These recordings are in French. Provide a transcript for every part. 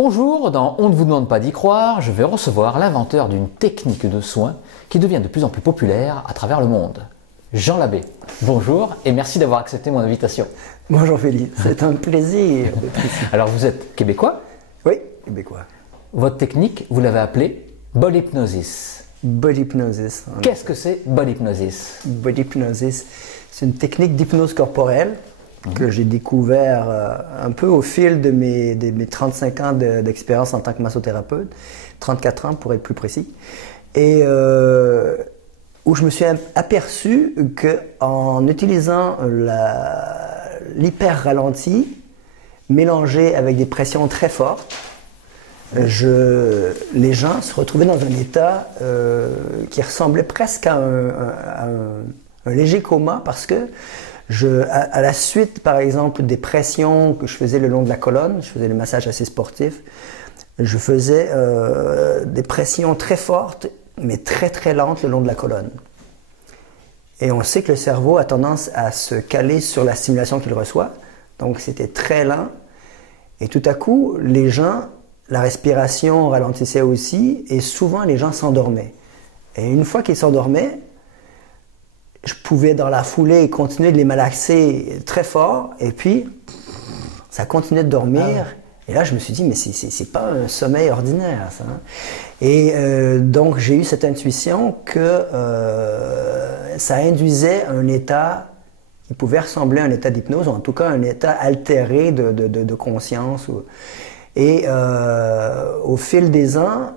Bonjour, dans On ne vous demande pas d'y croire, je vais recevoir l'inventeur d'une technique de soins qui devient de plus en plus populaire à travers le monde. Jean Labbé. Bonjour et merci d'avoir accepté mon invitation. Bonjour Félix, c'est un plaisir d'être ici. Alors vous êtes québécois? Oui, québécois. Votre technique, vous l'avez appelée body hypnosis. Body hypnosis. Qu'est-ce que c'est body hypnosis? Body hypnosis, c'est une technique d'hypnose corporelle que j'ai découvert un peu au fil de mes 35 ans d'expérience en tant que massothérapeute, 34 ans pour être plus précis, et où je me suis aperçu qu'en utilisant l'hyper ralenti mélangé avec des pressions très fortes, les gens se retrouvaient dans un état qui ressemblait presque à un léger coma parce que à la suite, par exemple, des pressions que je faisais le long de la colonne, je faisais des massages assez sportifs, je faisais des pressions très fortes, mais très très lentes le long de la colonne. Et on sait que le cerveau a tendance à se caler sur la stimulation qu'il reçoit, donc c'était très lent. Et tout à coup, les gens, la respiration ralentissait aussi, et souvent les gens s'endormaient. Et une fois qu'ils s'endormaient, je pouvais dans la foulée continuer de les malaxer très fort, et puis ça continuait de dormir. Ah ouais. Et là, je me suis dit, mais c'est pas un sommeil ordinaire, ça. Hein? Et donc, j'ai eu cette intuition que ça induisait un état qui pouvait ressembler à un état d'hypnose, ou en tout cas un état altéré de conscience. Et au fil des ans,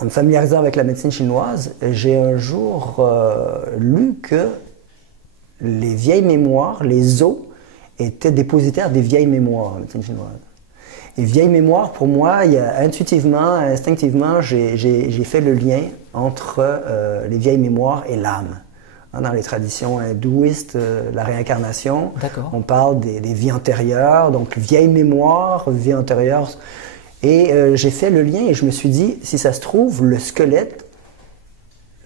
en me familiarisant avec la médecine chinoise, j'ai un jour lu que les vieilles mémoires, les os, étaient dépositaires des vieilles mémoires en médecine chinoise. Et vieilles mémoires, pour moi, intuitivement, instinctivement, j'ai fait le lien entre les vieilles mémoires et l'âme. Dans les traditions hindouistes, la réincarnation, on parle des vies antérieures, donc vieilles mémoires, vie antérieure. Et j'ai fait le lien et je me suis dit, si ça se trouve, le squelette,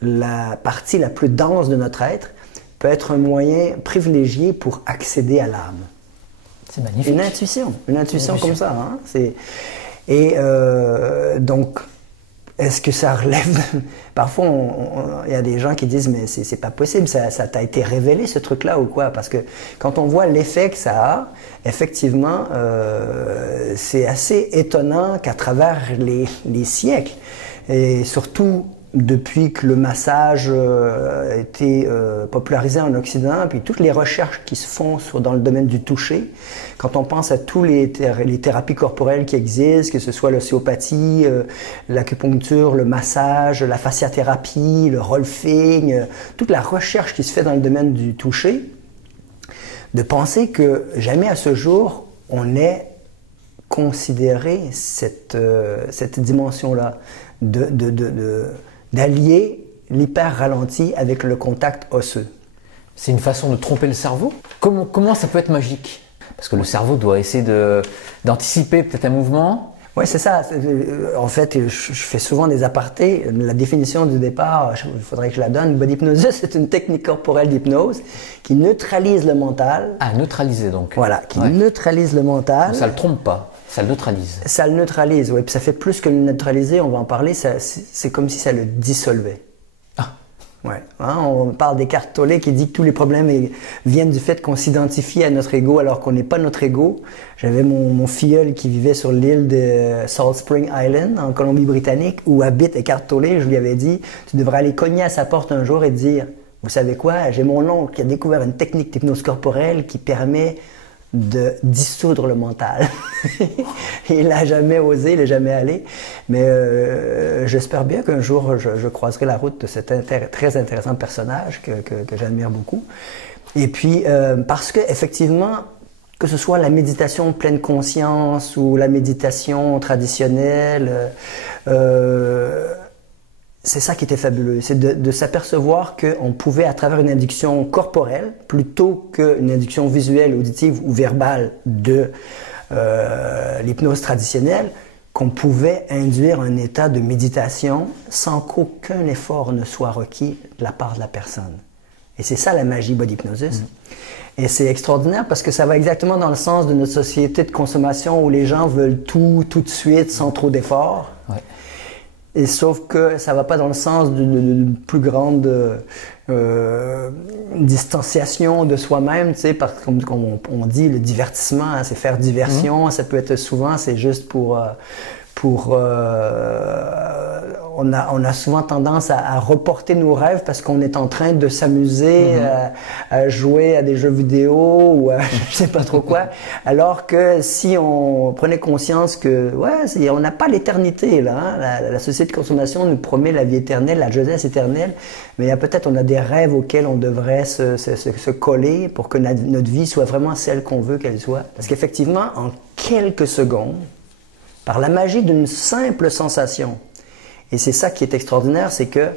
la partie la plus dense de notre être, peut être un moyen privilégié pour accéder à l'âme. C'est magnifique. Une intuition comme ça. Hein? Et donc, est-ce que ça relève... Parfois, il y a des gens qui disent, mais c'est pas possible, ça t'a été révélé ce truc-là ou quoi? Parce que quand on voit l'effet que ça a, effectivement, c'est assez étonnant qu'à travers les siècles, et surtout depuis que le massage a été popularisé en Occident, puis toutes les recherches qui se font dans le domaine du toucher, quand on pense à tous les thérapies corporelles qui existent, que ce soit l'ostéopathie, l'acupuncture, le massage, la fasciathérapie, le rolfing, toute la recherche qui se fait dans le domaine du toucher, de penser que jamais à ce jour on ait considéré cette dimension-là d'allier l'hyper ralenti avec le contact osseux. C'est une façon de tromper le cerveau? Comment ça peut être magique? Parce que le cerveau doit essayer d'anticiper peut-être un mouvement. Oui, c'est ça. En fait, je fais souvent des apartés. La définition du départ, il faudrait que je la donne. Body hypnosis, c'est une technique corporelle d'hypnose qui neutralise le mental. Ah, neutraliser donc. Voilà, qui neutralise le mental. Donc ça ne le trompe pas. Ça le neutralise. Ça le neutralise, oui. Puis ça fait plus que le neutraliser, on va en parler, c'est comme si ça le dissolvait. Ah. Ouais. Hein, on parle d'Eckhart Tolle qui dit que tous les problèmes viennent du fait qu'on s'identifie à notre ego alors qu'on n'est pas notre ego. J'avais mon filleul qui vivait sur l'île de Salt Spring Island, en Colombie-Britannique, où habite Eckhart Tolle. Je lui avais dit, tu devrais aller cogner à sa porte un jour et dire, vous savez quoi, j'ai mon oncle qui a découvert une technique d'hypnose corporelle qui permet de dissoudre le mental. Il n'a jamais osé, il n'est jamais allé. Mais j'espère bien qu'un jour, je croiserai la route de cet très intéressant personnage que j'admire beaucoup. Et puis, parce qu'effectivement, que ce soit la méditation pleine conscience ou la méditation traditionnelle, c'est ça qui était fabuleux, c'est de s'apercevoir qu'on pouvait, à travers une induction corporelle, plutôt qu'une induction visuelle, auditive ou verbale de l'hypnose traditionnelle, qu'on pouvait induire un état de méditation sans qu'aucun effort ne soit requis de la part de la personne. Et c'est ça la magie body hypnosis. Et c'est extraordinaire parce que ça va exactement dans le sens de notre société de consommation où les gens veulent tout de suite, sans trop d'efforts. Ouais. Et sauf que ça va pas dans le sens d'une plus grande distanciation de soi-même, tu sais, parce que comme on dit, le divertissement, hein, c'est faire diversion. Ça peut être souvent, c'est juste on a souvent tendance à reporter nos rêves parce qu'on est en train de s'amuser à jouer à des jeux vidéo ou à je sais pas trop quoi. Alors que si on prenait conscience que on n'a pas l'éternité là, hein? La société de consommation nous promet la vie éternelle, la jeunesse éternelle, mais on a des rêves auxquels on devrait se coller pour que notre vie soit vraiment celle qu'on veut qu'elle soit. Parce qu'effectivement, en quelques secondes, par la magie d'une simple sensation. Et c'est ça qui est extraordinaire, c'est que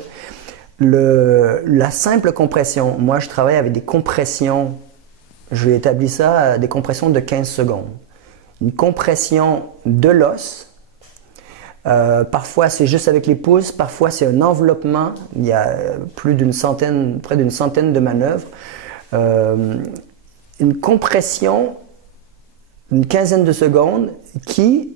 la simple compression, moi je travaille avec des compressions, je vais établir ça, des compressions de 15 secondes. Une compression de l'os, parfois c'est juste avec les pouces, parfois c'est un enveloppement, il y a près d'une centaine de manœuvres. Une compression d'une quinzaine de secondes qui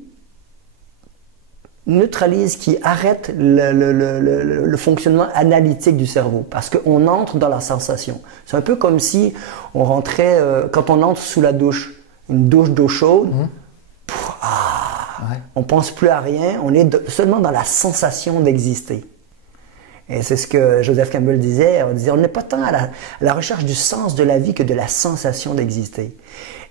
neutralise, qui arrête le fonctionnement analytique du cerveau parce qu'on entre dans la sensation. C'est un peu comme si on rentrait, quand on entre sous la douche, une douche d'eau chaude, on pense plus à rien, on est seulement dans la sensation d'exister. Et c'est ce que Joseph Campbell disait, on n'est pas tant à la recherche du sens de la vie que de la sensation d'exister.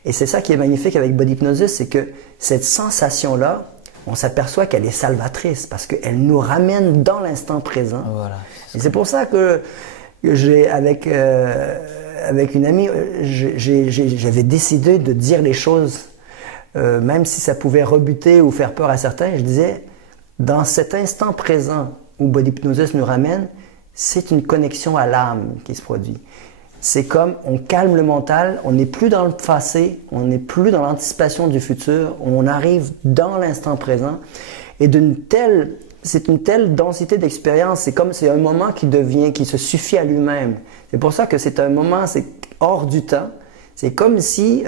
Et c'est ça qui est magnifique avec Body Hypnosis, c'est que cette sensation-là, on s'aperçoit qu'elle est salvatrice parce qu'elle nous ramène dans l'instant présent. Voilà. Et c'est pour ça que j'ai, avec une amie, j'avais décidé de dire les choses, même si ça pouvait rebuter ou faire peur à certains. Je disais, dans cet instant présent où Body Hypnosis nous ramène, c'est une connexion à l'âme qui se produit. C'est comme on calme le mental, on n'est plus dans le passé, on n'est plus dans l'anticipation du futur, on arrive dans l'instant présent. Et c'est une telle densité d'expérience, c'est un moment qui se suffit à lui-même. C'est pour ça que c'est un moment, c'est hors du temps. C'est comme si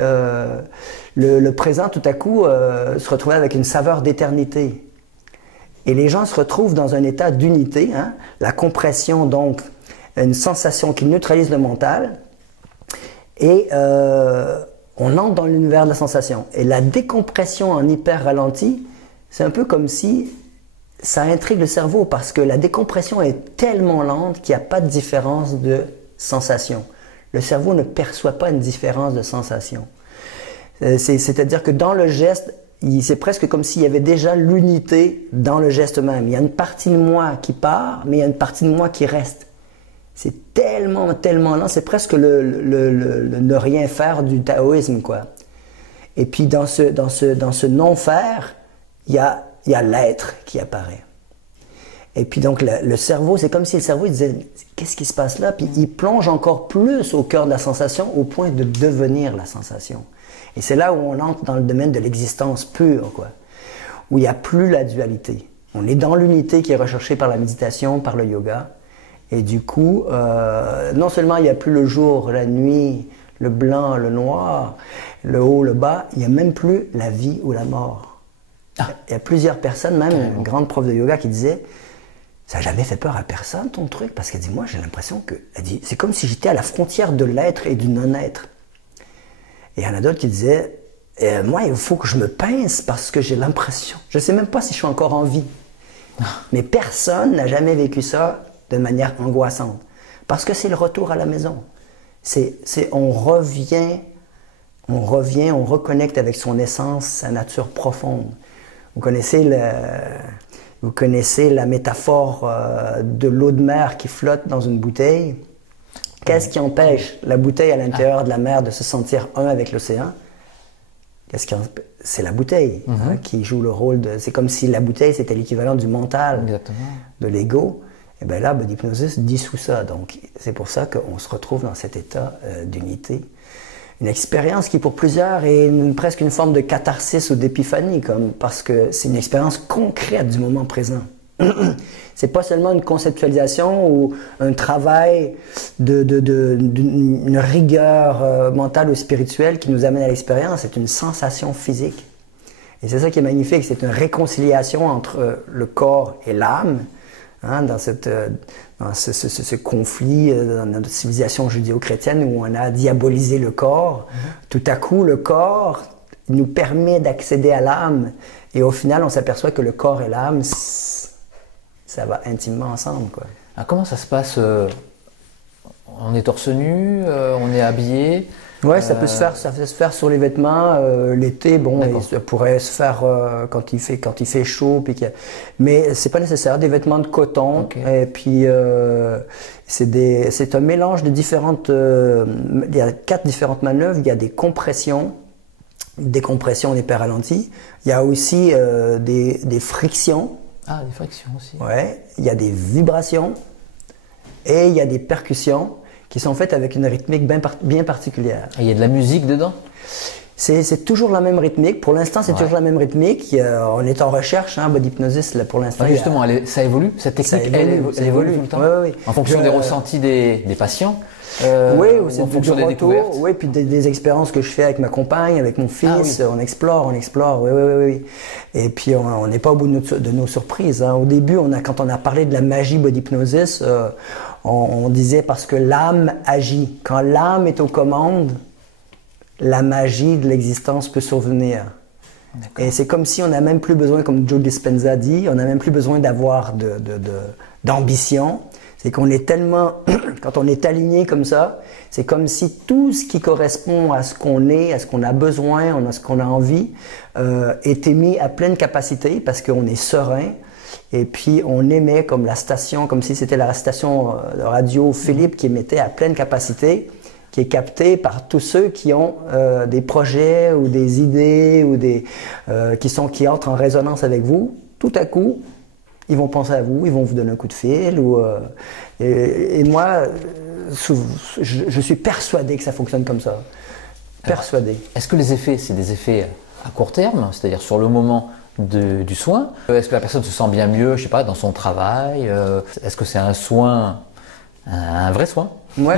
le présent, tout à coup, se retrouvait avec une saveur d'éternité. Et les gens se retrouvent dans un état d'unité, hein? La compression, donc, une sensation qui neutralise le mental, et on entre dans l'univers de la sensation. Et la décompression en hyper ralenti, c'est un peu comme si ça intrigue le cerveau, parce que la décompression est tellement lente qu'il n'y a pas de différence de sensation. Le cerveau ne perçoit pas une différence de sensation. C'est-à-dire que dans le geste, c'est presque comme s'il y avait déjà l'unité dans le geste même. Il y a une partie de moi qui part, mais il y a une partie de moi qui reste. C'est tellement lent, c'est presque le ne rien faire du taoïsme, quoi. Et puis dans ce non-faire, il y a l'être qui apparaît. Et puis donc le cerveau, c'est comme si le cerveau il disait « Qu'est-ce qui se passe là ?» Puis il plonge encore plus au cœur de la sensation au point de devenir la sensation. Et c'est là où on entre dans le domaine de l'existence pure, quoi, où il n'y a plus la dualité. On est dans l'unité qui est recherchée par la méditation, par le yoga. Et du coup, non seulement il n'y a plus le jour, la nuit, le blanc, le noir, le haut, le bas, il n'y a même plus la vie ou la mort. Il y a plusieurs personnes, même une grande prof de yoga qui disait « Ça n'a jamais fait peur à personne ton truc ?» Parce qu'elle dit « Moi j'ai l'impression que… » Elle dit « C'est comme si j'étais à la frontière de l'être et du non-être. » Et il y en a d'autres qui disaient « Moi il faut que je me pince parce que j'ai l'impression… Je ne sais même pas si je suis encore en vie. » Mais personne n'a jamais vécu ça de manière angoissante. Parce que c'est le retour à la maison. On revient, on reconnecte avec son essence, sa nature profonde. Vous connaissez la métaphore de l'eau de mer qui flotte dans une bouteille. Qu'est-ce qui empêche la bouteille à l'intérieur de la mer de se sentir un avec l'océan? C'est la bouteille hein, qui joue le rôle de… C'est comme si la bouteille, c'était l'équivalent du mental, de l'ego. Et bien là, Body Hypnosis dissout ça. Donc, c'est pour ça qu'on se retrouve dans cet état d'unité. Une expérience qui, pour plusieurs, est presque une forme de catharsis ou d'épiphanie, parce que c'est une expérience concrète du moment présent. C'est pas seulement une conceptualisation ou un travail d'une rigueur mentale ou spirituelle qui nous amène à l'expérience, c'est une sensation physique. Et c'est ça qui est magnifique, c'est une réconciliation entre le corps et l'âme, hein, dans ce conflit dans notre civilisation judéo-chrétienne où on a diabolisé le corps. Tout à coup, le corps nous permet d'accéder à l'âme et au final, on s'aperçoit que le corps et l'âme, ça va intimement ensemble, quoi. Alors, comment ça se passe? On est torse nu, on est habillé? Ouais, ça peut se faire sur les vêtements. L'été, bon, ça pourrait se faire quand il fait chaud, mais c'est pas nécessaire. Des vêtements de coton. Okay. Et puis c'est un mélange de différentes. Il y a 4 différentes manœuvres. Il y a des compressions, décompression des paires ralenties. Il y a aussi des frictions. Ah, des frictions aussi. Ouais. Il y a des vibrations et il y a des percussions qui sont faites avec une rythmique bien particulière. Et il y a de la musique dedans? C'est toujours la même rythmique. Pour l'instant, c'est toujours la même rythmique. On est en recherche, hein, Body Hypnosis, là, pour l'instant. Ouais, justement, ça évolue? Cette technique, elle évolue tout le temps? Oui. En fonction des ressentis des patients? Oui, en fonction des découvertes? Oui, puis des expériences que je fais avec ma compagne, avec mon fils. On explore. Oui. Et puis, on n'est pas au bout de nos surprises, hein. Au début, quand on a parlé de la magie Body Hypnosis, on disait parce que l'âme agit. Quand l'âme est aux commandes, la magie de l'existence peut survenir. Et c'est comme si on n'a même plus besoin, comme Joe Dispenza dit, on n'a même plus besoin d'avoir d'ambition. C'est qu'on est tellement, quand on est aligné comme ça, c'est comme si tout ce qui correspond à ce qu'on est, à ce qu'on a besoin, à ce qu'on a envie, était mis à pleine capacité parce qu'on est serein. Et puis on émet comme la station, comme si c'était la station de radio Philippe qui émettait à pleine capacité, qui est captée par tous ceux qui ont des projets ou des idées ou qui entrent en résonance avec vous. Tout à coup, ils vont penser à vous, ils vont vous donner un coup de fil. Et moi, je suis persuadé que ça fonctionne comme ça. Persuadé. Alors, est-ce que les effets, c'est des effets à court terme, c'est-à-dire sur le moment du soin? Est-ce que la personne se sent bien mieux, je sais pas, dans son travail? Est-ce que c'est un soin, un vrai soin? Oui,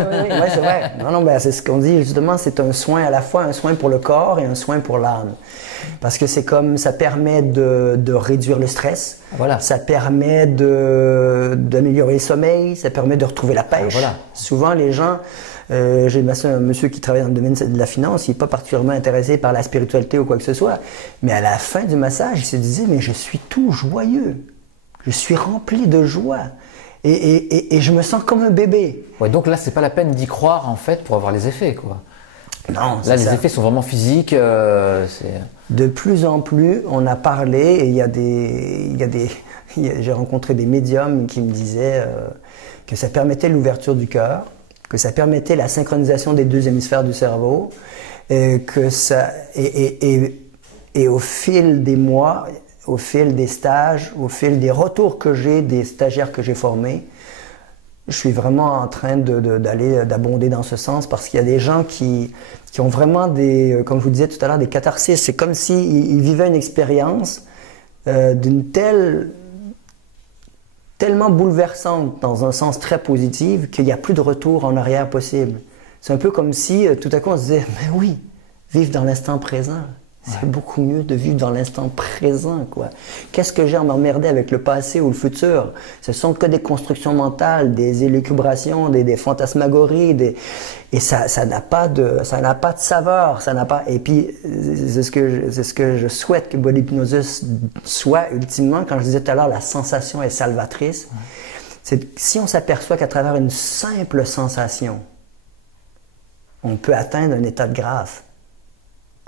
c'est vrai. Non, c'est ce qu'on dit justement, c'est un soin à la fois, un soin pour le corps et un soin pour l'âme. Parce que c'est comme, ça permet de réduire le stress, ça permet d'améliorer le sommeil, ça permet de retrouver la pêche. Souvent les gens, j'ai un monsieur qui travaille dans le domaine de la finance, il n'est pas particulièrement intéressé par la spiritualité ou quoi que ce soit, mais à la fin du massage, il se disait, mais je suis tout joyeux, je suis rempli de joie. Et je me sens comme un bébé. Ouais, donc là, c'est pas la peine d'y croire en fait pour avoir les effets, quoi. Non, là, les effets sont vraiment physiques. De plus en plus, on a parlé et j'ai rencontré des médiums qui me disaient que ça permettait l'ouverture du cœur, que ça permettait la synchronisation des 2 hémisphères du cerveau, et au fil des mois, au fil des stages, au fil des retours que j'ai des stagiaires que j'ai formés, je suis vraiment en train d'abonder dans ce sens parce qu'il y a des gens qui ont vraiment comme je vous disais tout à l'heure, des catharsis. C'est comme s'ils vivaient une expérience tellement bouleversante dans un sens très positif qu'il n'y a plus de retour en arrière possible. C'est un peu comme si tout à coup on se disait, mais oui, vivre dans l'instant présent. C'est beaucoup mieux de vivre dans l'instant présent, quoi. Qu'est-ce que j'ai à m'emmerder avec le passé ou le futur? Ce sont que des constructions mentales, des élucubrations, des fantasmagories, et ça n'a pas de saveur, ça n'a pas. Et puis c'est ce que je souhaite que Body Hypnosis soit ultimement. Quand je disais tout à l'heure, la sensation est salvatrice. C'est si on s'aperçoit qu'à travers une simple sensation, on peut atteindre un état de grâce.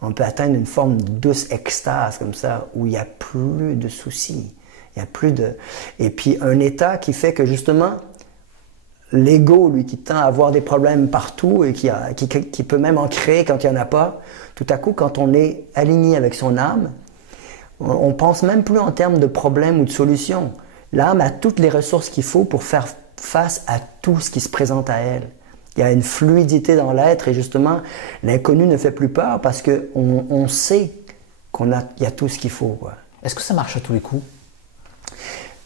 On peut atteindre une forme de douce extase comme ça, où il n'y a plus de soucis, il y a plus de... Et puis un état qui fait que justement, l'ego, lui, qui tend à avoir des problèmes partout et qui peut même en créer quand il n'y en a pas, tout à coup, quand on est aligné avec son âme, on pense même plus en termes de problèmes ou de solutions. L'âme a toutes les ressources qu'il faut pour faire face à tout ce qui se présente à elle. Il y a une fluidité dans l'être et justement, l'inconnu ne fait plus peur parce qu'on sait qu'il y a tout ce qu'il faut, quoi. Est-ce que ça marche à tous les coups?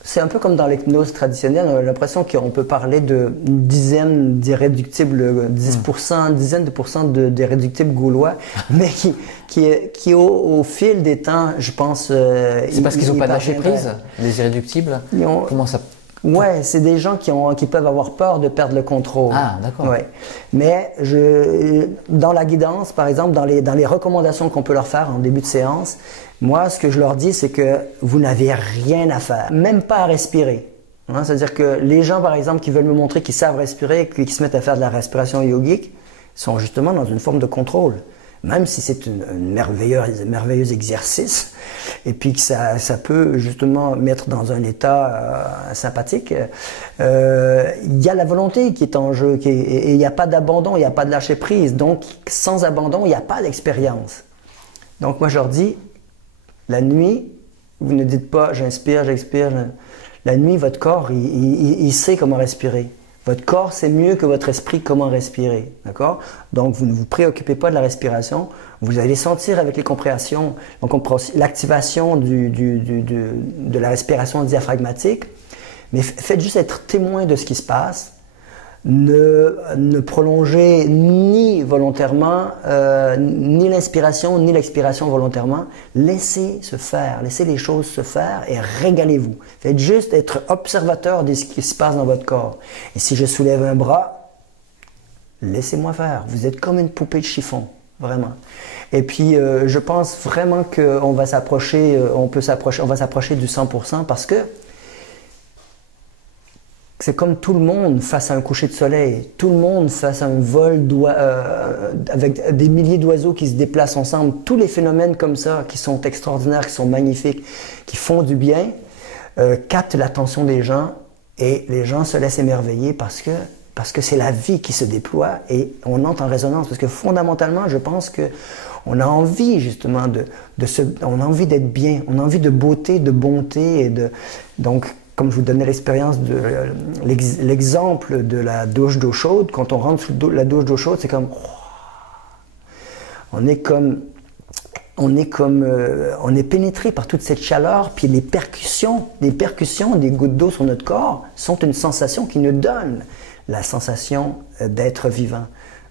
c'est un peu comme dans l'hypnose traditionnelle, on a l'impression qu'on peut parler d'une dizaine d'irréductibles, 10%, dizaine de pourcents d'irréductibles gaulois, mais qui au fil des temps, je pense... c'est parce qu'ils n'ont pas lâché prise, les irréductibles? Comment ça... Ouais, c'est des gens qui peuvent avoir peur de perdre le contrôle. Ah, d'accord. Ouais. Mais dans la guidance, par exemple, dans les recommandations qu'on peut leur faire en début de séance, moi, ce que je leur dis, c'est que vous n'avez rien à faire, même pas à respirer. Hein, c'est-à-dire que les gens, par exemple, qui veulent me montrer qu'ils savent respirer, qui se mettent à faire de la respiration yogique, sont justement dans une forme de contrôle. Même si c'est un merveilleux exercice, et puis que ça peut justement mettre dans un état sympathique, il y a la volonté qui est en jeu, et il n'y a pas d'abandon, il n'y a pas de lâcher prise. Donc, sans abandon, il n'y a pas d'expérience. Donc, moi, je leur dis, la nuit, vous ne dites pas j'inspire, j'expire. La nuit, votre corps, il sait comment respirer. Votre corps sait mieux que votre esprit comment respirer, d'accord? Donc, vous ne vous préoccupez pas de la respiration. Vous allez sentir avec les compressions, donc l'activation de la respiration diaphragmatique. Mais faites juste être témoin de ce qui se passe. Ne prolongez ni volontairement, ni l'inspiration, ni l'expiration volontairement. Laissez se faire, laissez les choses se faire et régalez-vous. Faites juste être observateur de ce qui se passe dans votre corps. Et si je soulève un bras, laissez-moi faire. Vous êtes comme une poupée de chiffon, vraiment. Et puis, je pense vraiment qu'on va s'approcher, on va s'approcher du 100% parce que c'est comme tout le monde face à un coucher de soleil, tout le monde face à un vol avec des milliers d'oiseaux qui se déplacent ensemble. Tous les phénomènes comme ça, qui sont extraordinaires, qui sont magnifiques, qui font du bien, captent l'attention des gens et les gens se laissent émerveiller parce que c'est la vie qui se déploie et on entre en résonance. Parce que fondamentalement, je pense qu'on a envie justement on a envie d'être bien, on a envie de beauté, de bonté donc, comme je vous donnais l'exemple de la douche d'eau chaude, quand on rentre sous la douche d'eau chaude, c'est comme... On est pénétré par toute cette chaleur, puis les percussions des gouttes d'eau sur notre corps sont une sensation qui nous donne la sensation d'être vivant.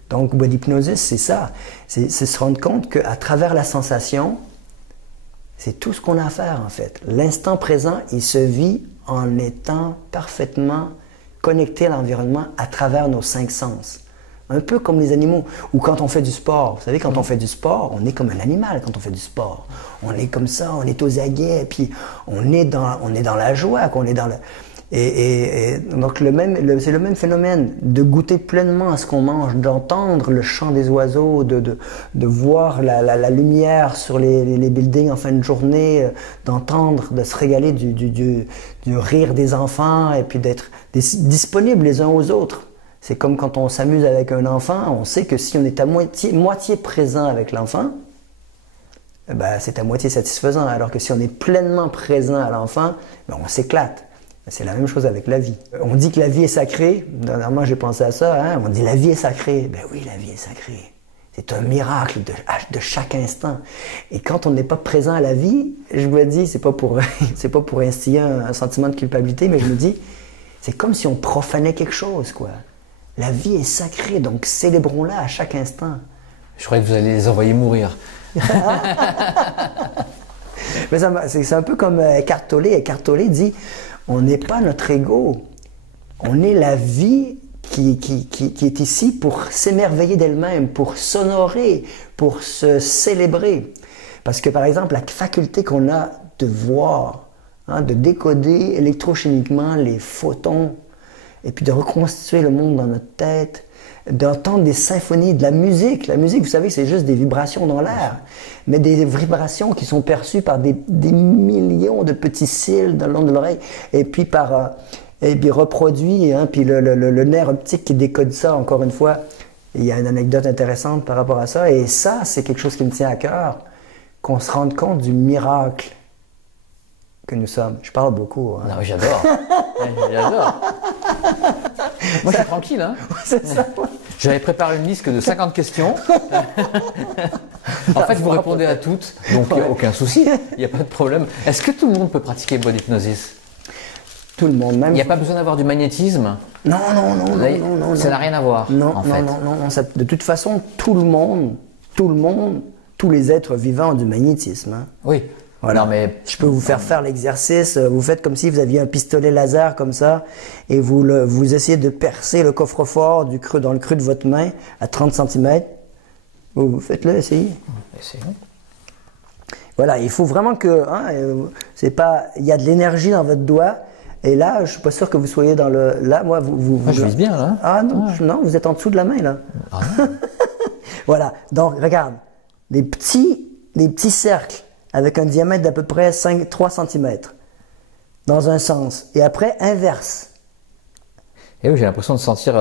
Donc, body hypnosis, c'est ça. C'est se rendre compte qu'à travers la sensation, c'est tout ce qu'on a à faire, en fait. L'instant présent, il se vit en étant parfaitement connecté à l'environnement à travers nos 5 sens. Un peu comme les animaux. Ou quand on fait du sport. Vous savez, quand on fait du sport, on est comme un animal quand on fait du sport. On est comme ça, on est aux aguets, puis on est dans la joie, qu'on est dans le... Et donc c'est le même phénomène de goûter pleinement à ce qu'on mange, d'entendre le chant des oiseaux, de voir la lumière sur les buildings en fin de journée, d'entendre, de se régaler du rire des enfants et puis d'être disponibles les uns aux autres. C'est comme quand on s'amuse avec un enfant, on sait que si on est à moitié présent avec l'enfant, ben, c'est à moitié satisfaisant, alors que si on est pleinement présent à l'enfant, ben, on s'éclate. C'est la même chose avec la vie. On dit que la vie est sacrée. Dernièrement, j'ai pensé à ça. Hein? On dit la vie est sacrée. Ben oui, la vie est sacrée. C'est un miracle de chaque instant. Et quand on n'est pas présent à la vie, je me dis, c'est pas pour instiller un sentiment de culpabilité, mais je me dis, c'est comme si on profanait quelque chose, quoi. La vie est sacrée, donc célébrons-la à chaque instant. Je croyais que vous alliez les envoyer mourir. Mais c'est un peu comme Eckhart Tolle. Eckhart Tolle dit, on n'est pas notre ego, on est la vie qui est ici pour s'émerveiller d'elle-même, pour s'honorer, pour se célébrer. Parce que par exemple, la faculté qu'on a de voir, hein, de décoder électrochimiquement les photons, et puis de reconstituer le monde dans notre tête, d'entendre des symphonies, de la musique. La musique, vous savez, c'est juste des vibrations dans l'air, mais des vibrations qui sont perçues par des millions de petits cils dans le long de l'oreille, et puis reproduits, hein, puis le nerf optique qui décode ça, encore une fois. Il y a une anecdote intéressante par rapport à ça, et ça, c'est quelque chose qui me tient à cœur, qu'on se rende compte du miracle que nous sommes. Je parle beaucoup. Hein. Non, j'adore. J'adore. Moi, je suis tranquille. Hein. C'est ça. J'avais préparé une liste de 50 questions. En fait, vous répondez à toutes, donc il n'y a aucun souci. Il n'y a pas de problème. Est-ce que tout le monde peut pratiquer body hypnosis? Tout le monde, même. Il n'y a pas besoin d'avoir du magnétisme. Non, non, non, Là, non, non, ça non. n'a rien à voir. Non, en non, fait. non, non, non, de toute façon, tout le monde, tous les êtres vivants ont du magnétisme. Hein. Oui. Voilà. Non, mais Je peux vous faire l'exercice. Vous faites comme si vous aviez un pistolet laser comme ça et vous essayez de percer le coffre-fort dans le creux de votre main à 30 cm. Vous faites-le, essayez. c'est bon. Voilà, il faut vraiment que, c'est pas, il y a de l'énergie dans votre doigt. Et là, je suis pas sûr que vous soyez dans le, là, moi, Moi, je vise bien là. Ah non, non, vous êtes en dessous de la main là. Ah, non. Voilà, donc regarde, des petits cercles avec un diamètre d'à peu près 3 cm dans un sens. Et après, inverse. Et oui, j'ai l'impression de sentir.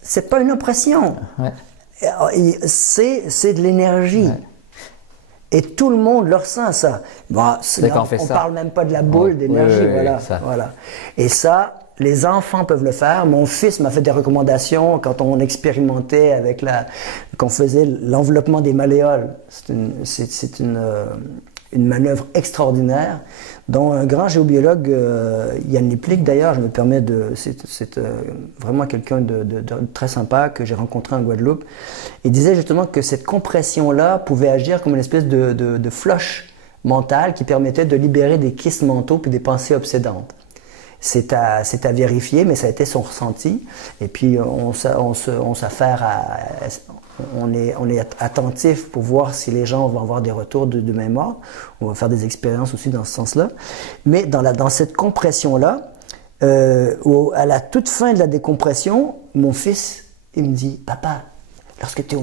C'est pas une impression. Ouais. C'est de l'énergie. Ouais. Et tout le monde le ressent, ça. Bon, D'accord, on fait ça. parle même pas de la boule Ouais. d'énergie. Oui, voilà, ça. voilà. Et ça, les enfants peuvent le faire. Mon fils m'a fait des recommandations quand on expérimentait avec qu'on faisait l'enveloppement des malléoles. C'est une manœuvre extraordinaire dont un grand géobiologue, Yann Liplick d'ailleurs, je me permets c'est vraiment quelqu'un de très sympa que j'ai rencontré en Guadeloupe. Il disait justement que cette compression-là pouvait agir comme une espèce de flush mentale qui permettait de libérer des kystes mentaux puis des pensées obsédantes. C'est à vérifier, mais ça a été son ressenti. Et puis on est attentif pour voir si les gens vont avoir des retours de mémoire. On va faire des expériences aussi dans ce sens-là. Mais dans cette compression-là, à la toute fin de la décompression, mon fils, il me dit « Papa, lorsque tu es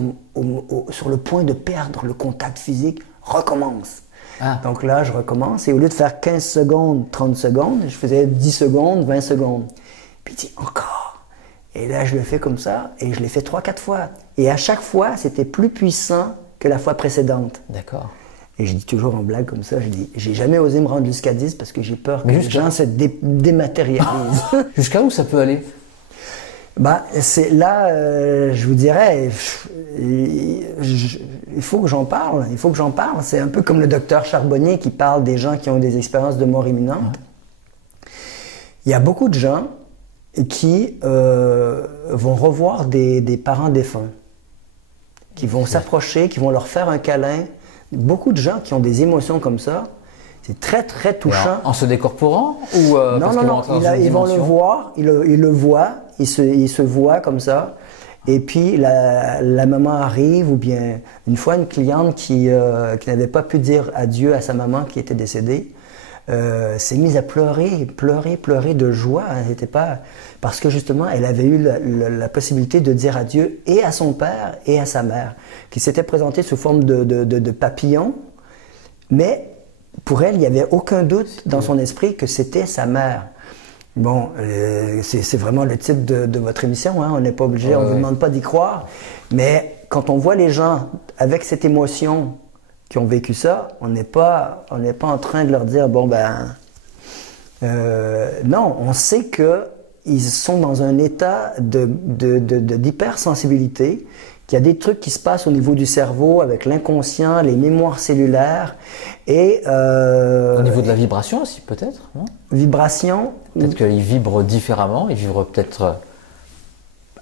sur le point de perdre le contact physique, recommence. » Ah. Donc là, je recommence et au lieu de faire 15 secondes, 30 secondes, je faisais 10 secondes, 20 secondes. Puis il dit encore. Et là, je le fais comme ça et je l'ai fait 3-4 fois. Et à chaque fois, c'était plus puissant que la fois précédente. D'accord. Et je dis toujours en blague comme ça, je dis, j'ai jamais osé me rendre jusqu'à 10 parce que j'ai peur que Mais les gens se dématérialisent. Jusqu'à où ça peut aller? Bah, c'est là, je vous dirais, il faut que j'en parle. Il faut que j'en parle. C'est un peu comme le docteur Charbonnier qui parle des gens qui ont des expériences de mort imminente. Il y a beaucoup de gens qui vont revoir des parents défunts, qui vont s'approcher, qui vont leur faire un câlin. Beaucoup de gens qui ont des émotions comme ça. C'est très, très touchant. En se décorporant ou non, ils vont le voir, ils le voient, ils se voient comme ça. Et puis la maman arrive, ou bien une fois une cliente qui n'avait pas pu dire adieu à sa maman qui était décédée, s'est mise à pleurer de joie. C'était pas parce que justement elle avait eu la possibilité de dire adieu et à son père et à sa mère, qui s'étaient présentés sous forme de papillons, mais pour elle, il n'y avait aucun doute dans son esprit que c'était sa mère. Bon, c'est vraiment le titre de votre émission, hein? On n'est pas obligé, on ne vous demande pas d'y croire, mais quand on voit les gens avec cette émotion qui ont vécu ça, on n'est pas en train de leur dire, bon ben, non, on sait qu'ils sont dans un état d'hypersensibilité, qu'il y a des trucs qui se passent au niveau du cerveau avec l'inconscient, les mémoires cellulaires et... au niveau de la vibration aussi, peut-être, non? Vibration. Peut-être qu'ils vibrent différemment, ils vibrent peut-être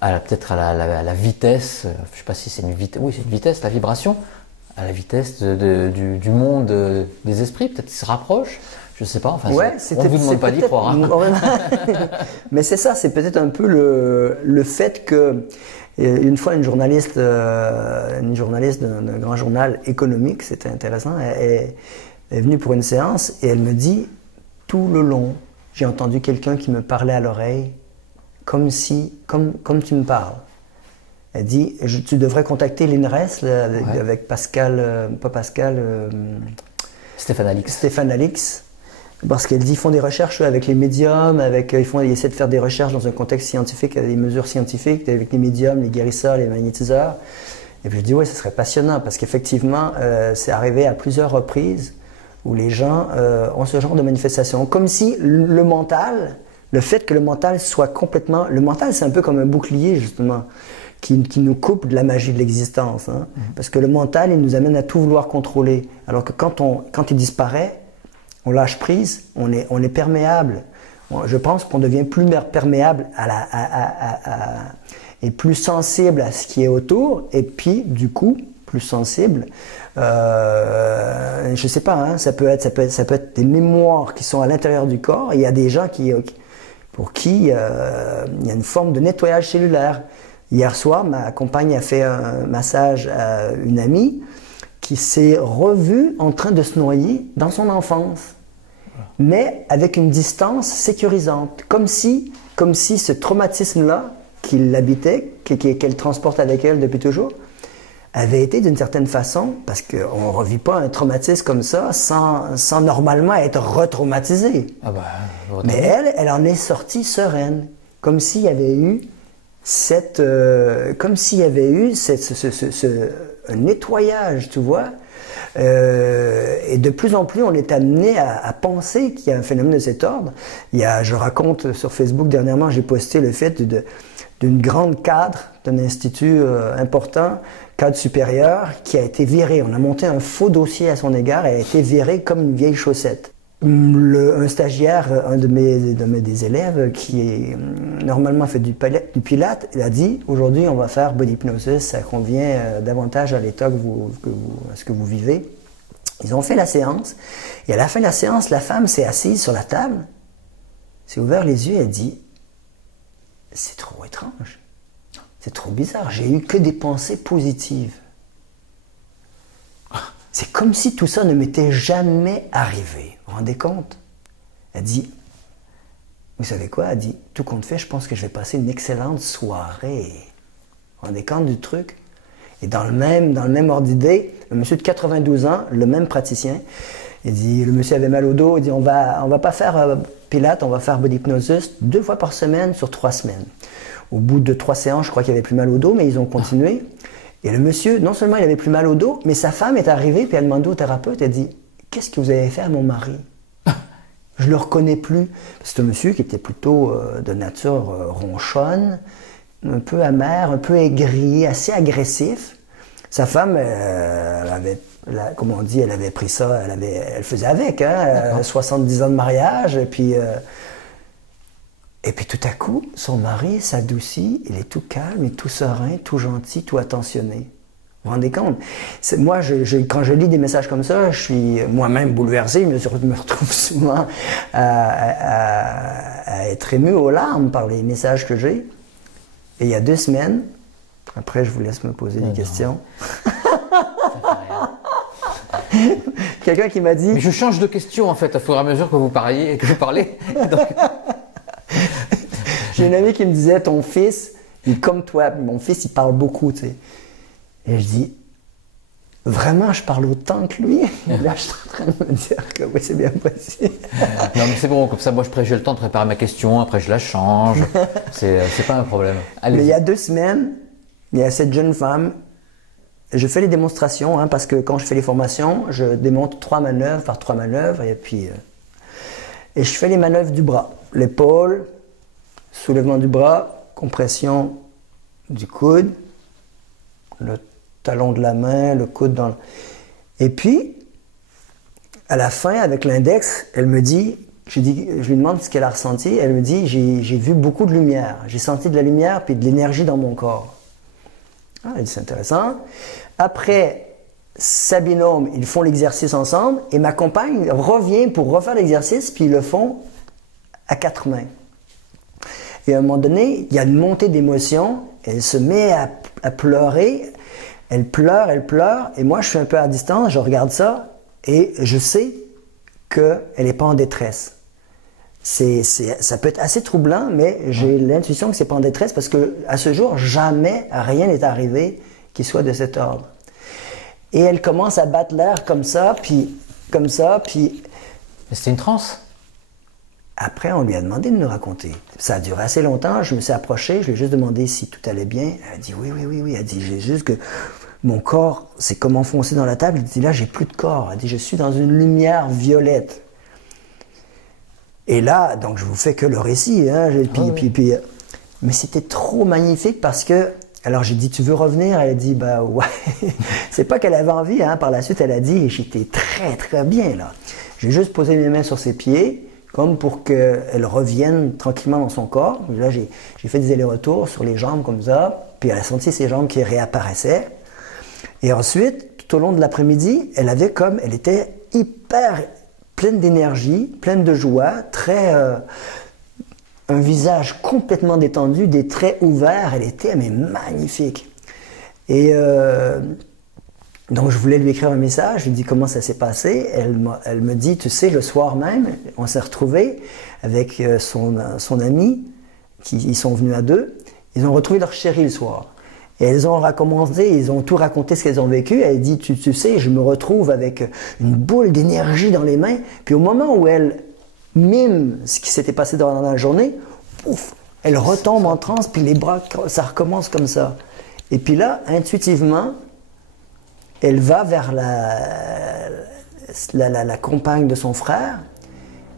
à la vitesse, je ne sais pas si c'est une vitesse, oui c'est une vitesse, la vibration, à la vitesse du monde des esprits, peut-être qu'ils se rapprochent, je ne sais pas, enfin ouais, on ne vous demande pas d'y croire. Hein. Mais c'est ça, c'est peut-être un peu le fait que... Une fois, une journaliste d'un grand journal économique, c'était intéressant, elle est venue pour une séance et elle me dit, tout le long, j'ai entendu quelqu'un qui me parlait à l'oreille, comme tu me parles. Elle dit, tu devrais contacter l'INRES avec Pascal, Stéphane Alix. Stéphane Alix. Parce qu'elle dit qu'ils font des recherches avec les médiums, ils essaient de faire des recherches dans un contexte scientifique, avec des mesures scientifiques, avec les médiums, les guérisseurs, les magnétiseurs. Et puis je dis oui, ce serait passionnant, parce qu'effectivement, c'est arrivé à plusieurs reprises où les gens ont ce genre de manifestation. Comme si le mental, le fait que le mental soit complètement... Le mental, c'est un peu comme un bouclier, justement, qui nous coupe de la magie de l'existence. Hein. Parce que le mental, il nous amène à tout vouloir contrôler. Alors que quand il disparaît, on lâche prise, on est perméable, je pense qu'on devient plus perméable et plus sensible à ce qui est autour, et puis du coup plus sensible. Je sais pas, hein, ça peut être des mémoires qui sont à l'intérieur du corps. Il y a des gens pour qui il y a une forme de nettoyage cellulaire. Hier soir, ma compagne a fait un massage à une amie qui s'est revue en train de se noyer dans son enfance, mais avec une distance sécurisante, comme si ce traumatisme-là qui l'habitait, qu'elle transporte avec elle depuis toujours, avait été d'une certaine façon, parce qu'on ne revit pas un traumatisme comme ça sans normalement être retraumatisé. Ah bah, mais elle en est sortie sereine, comme s'il y avait eu un nettoyage, tu vois. Et de plus en plus, on est amené à penser qu'il y a un phénomène de cet ordre. Je raconte sur Facebook dernièrement, j'ai posté le fait d'une grande cadre d'un institut important, cadre supérieur, qui a été virée. On a monté un faux dossier à son égard, elle a été virée comme une vieille chaussette. Un stagiaire, un de mes élèves, qui normalement fait du pilate, il a dit « Aujourd'hui, on va faire body hypnosis, ça convient davantage à l'état à ce que vous vivez. » Ils ont fait la séance, et à la fin de la séance, la femme s'est assise sur la table, s'est ouvert les yeux et a dit « C'est trop étrange, c'est trop bizarre, j'ai eu que des pensées positives. » C'est comme si tout ça ne m'était jamais arrivé. Vous vous rendez compte? Elle dit, vous savez quoi? Elle dit, tout compte fait, je pense que je vais passer une excellente soirée. Vous vous rendez compte du truc? Et dans le même ordre d'idée, le monsieur de 92 ans, le même praticien, il dit, le monsieur avait mal au dos, il dit, on va pas faire Pilate, on va faire body hypnosis 2 fois par semaine sur 3 semaines. Au bout de 3 séances, je crois qu'il avait plus mal au dos, mais ils ont continué. Et le monsieur, non seulement il avait plus mal au dos, mais sa femme est arrivée, puis elle a demandé au thérapeute, elle dit « Qu'est-ce que vous avez fait à mon mari? Je le reconnais plus. » C'est un monsieur qui était plutôt de nature ronchonne, un peu amer, un peu aigri, assez agressif. Sa femme, comme on dit, elle avait pris ça, elle faisait avec, hein, 70 ans de mariage, et puis tout à coup, son mari s'adoucit, il est tout calme, et tout serein, tout gentil, tout attentionné. Vous vous rendez compte? Moi, quand je lis des messages comme ça, je suis moi-même bouleversé, je me retrouve souvent à être ému aux larmes par les messages que j'ai. Et il y a 2 semaines, après je vous laisse me poser des questions. Quelqu'un qui m'a dit... Mais je change de question en fait, au fur et à mesure que vous parlez. Donc... J'ai une amie qui me disait, ton fils, il est comme toi. Mon fils, il parle beaucoup, tu sais. Et je dis, vraiment, je parle autant que lui? Et là, je suis en train de me dire que oui, c'est bien possible. Non, mais c'est bon, comme ça, moi, j'ai le temps de préparer ma question, après je la change. C'est pas un problème. Mais il y a 2 semaines, il y a cette jeune femme, je fais les démonstrations, hein, parce que quand je fais les formations, je démontre 3 manœuvres par 3 manœuvres, et puis... et je fais les manœuvres du bras. L'épaule, soulèvement du bras, compression du coude, le talon de la main, le coude dans le... Et puis, à la fin, avec l'index, elle me dit, je lui demande ce qu'elle a ressenti, elle me dit, j'ai vu beaucoup de lumière, j'ai senti de la lumière puis de l'énergie dans mon corps. Ah, elle dit, c'est intéressant. Après, sa binôme, ils font l'exercice ensemble, et ma compagne revient pour refaire l'exercice, puis ils le font à 4 mains. Et à un moment donné, il y a une montée d'émotion, elle se met à pleurer, elle pleure, et moi je suis un peu à distance, je regarde ça, et je sais qu'elle n'est pas en détresse. Ça peut être assez troublant, mais j'ai l'intuition que c'est pas en détresse, parce que à ce jour, jamais rien n'est arrivé qui soit de cet ordre. Et elle commence à battre l'air comme ça, puis... C'était une transe? Après, on lui a demandé de nous raconter. Ça a duré assez longtemps, je me suis approché, je lui ai juste demandé si tout allait bien. Elle a dit oui. Elle dit, j'ai juste que mon corps s'est comme enfoncé dans la table. Elle dit, là, j'ai plus de corps. Elle dit, je suis dans une lumière violette. Et là, donc je vous fais que le récit, hein, mais c'était trop magnifique parce que, alors j'ai dit, tu veux revenir? Elle a dit, bah ouais. C'est pas qu'elle avait envie, hein. Par la suite, elle a dit, j'étais très très bien là. J'ai juste posé mes mains sur ses pieds, comme pour qu'elle revienne tranquillement dans son corps. Là, j'ai fait des allers-retours sur les jambes comme ça, puis elle a senti ses jambes qui réapparaissaient. Et ensuite, tout au long de l'après-midi, elle était hyper pleine d'énergie, pleine de joie, un visage complètement détendu, des traits ouverts. Elle était magnifique. Et donc je voulais lui écrire un message, je lui dis comment ça s'est passé. Elle me dit, tu sais, le soir même, on s'est retrouvés avec son ami, ils sont venus à deux, ils ont retrouvé leur chérie le soir. Et ils ont tout raconté ce qu'elles ont vécu. Elle dit, tu sais, je me retrouve avec une boule d'énergie dans les mains, puis au moment où elle mime ce qui s'était passé dans la journée, pouf, elle retombe en transe, puis les bras, ça recommence comme ça. Et puis là, intuitivement, elle va vers la compagne de son frère,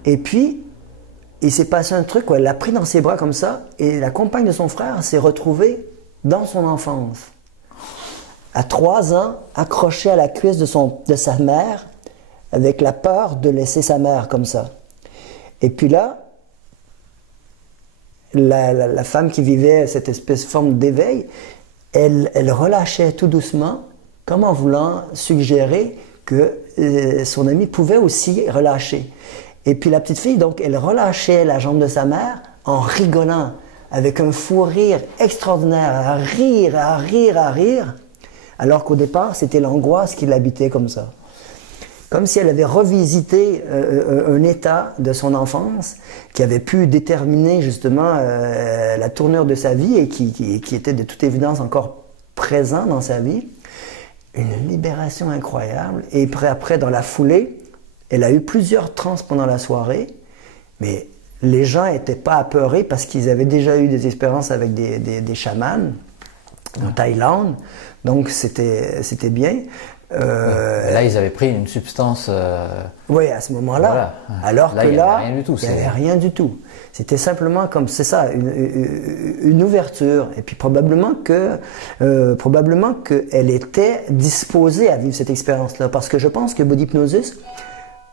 et puis il s'est passé un truc où elle l'a pris dans ses bras comme ça, et la compagne de son frère s'est retrouvée dans son enfance. À 3 ans, accrochée à la cuisse de sa mère, avec la peur de laisser sa mère comme ça. Et puis là, la femme qui vivait cette espèce de forme d'éveil, elle relâchait tout doucement, comme en voulant suggérer que son ami pouvait aussi relâcher. Et puis la petite fille, donc, elle relâchait la jambe de sa mère en rigolant, avec un fou rire extraordinaire, à rire, à rire, à rire, alors qu'au départ, c'était l'angoisse qui l'habitait comme ça. Comme si elle avait revisité un état de son enfance qui avait pu déterminer justement la tournure de sa vie et qui était de toute évidence encore présent dans sa vie. Une libération incroyable. Et après, dans la foulée, elle a eu plusieurs transes pendant la soirée, mais les gens n'étaient pas apeurés parce qu'ils avaient déjà eu des expériences avec des chamans en Thaïlande, donc c'était bien. Là, ils avaient pris une substance. Oui, à ce moment-là. Voilà. Alors là, que là, il n'y avait rien du tout. C'était simplement comme, c'est ça, une ouverture. Et puis probablement qu'elle était disposée à vivre cette expérience-là. Parce que je pense que Body Hypnosis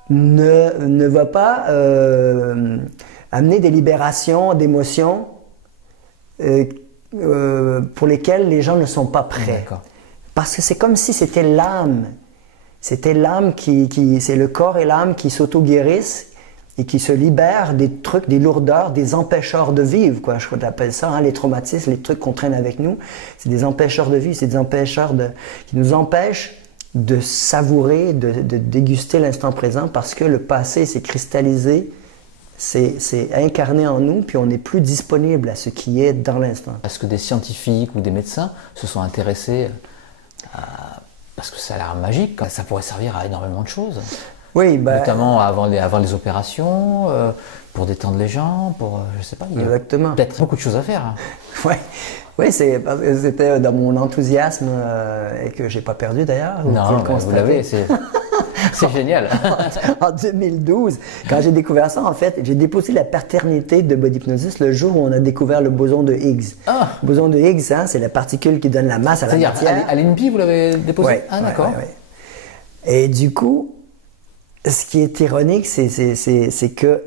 ne va pas amener des libérations d'émotions pour lesquelles les gens ne sont pas prêts. Parce que c'est comme si c'était l'âme. C'était l'âme c'est le corps et l'âme qui s'auto-guérissent et qui se libèrent des trucs, des lourdeurs, des empêcheurs de vivre, quoi. Je appelle ça, les traumatismes, les trucs qu'on traîne avec nous. C'est des empêcheurs de vivre, c'est des empêcheurs qui nous empêchent de savourer, de déguster l'instant présent parce que le passé s'est cristallisé, c'est incarné en nous, puis on n'est plus disponible à ce qui est dans l'instant. Est-ce que des scientifiques ou des médecins se sont intéressés parce que ça a l'air magique, ça pourrait servir à énormément de choses. Oui, notamment avant les opérations, pour détendre les gens, je sais pas, il y a peut-être beaucoup de choses à faire. Oui, c'est parce que c'était dans mon enthousiasme et que j'ai pas perdu d'ailleurs. Non, vous l'avez, c'est génial. En 2012, quand j'ai découvert ça, en fait, j'ai déposé la paternité de Body Hypnosis le jour où on a découvert le boson de Higgs. Le boson de Higgs, c'est la particule qui donne la masse à la matière. À l'INPI, vous l'avez déposé? Oui. D'accord. Et du coup, ce qui est ironique, c'est que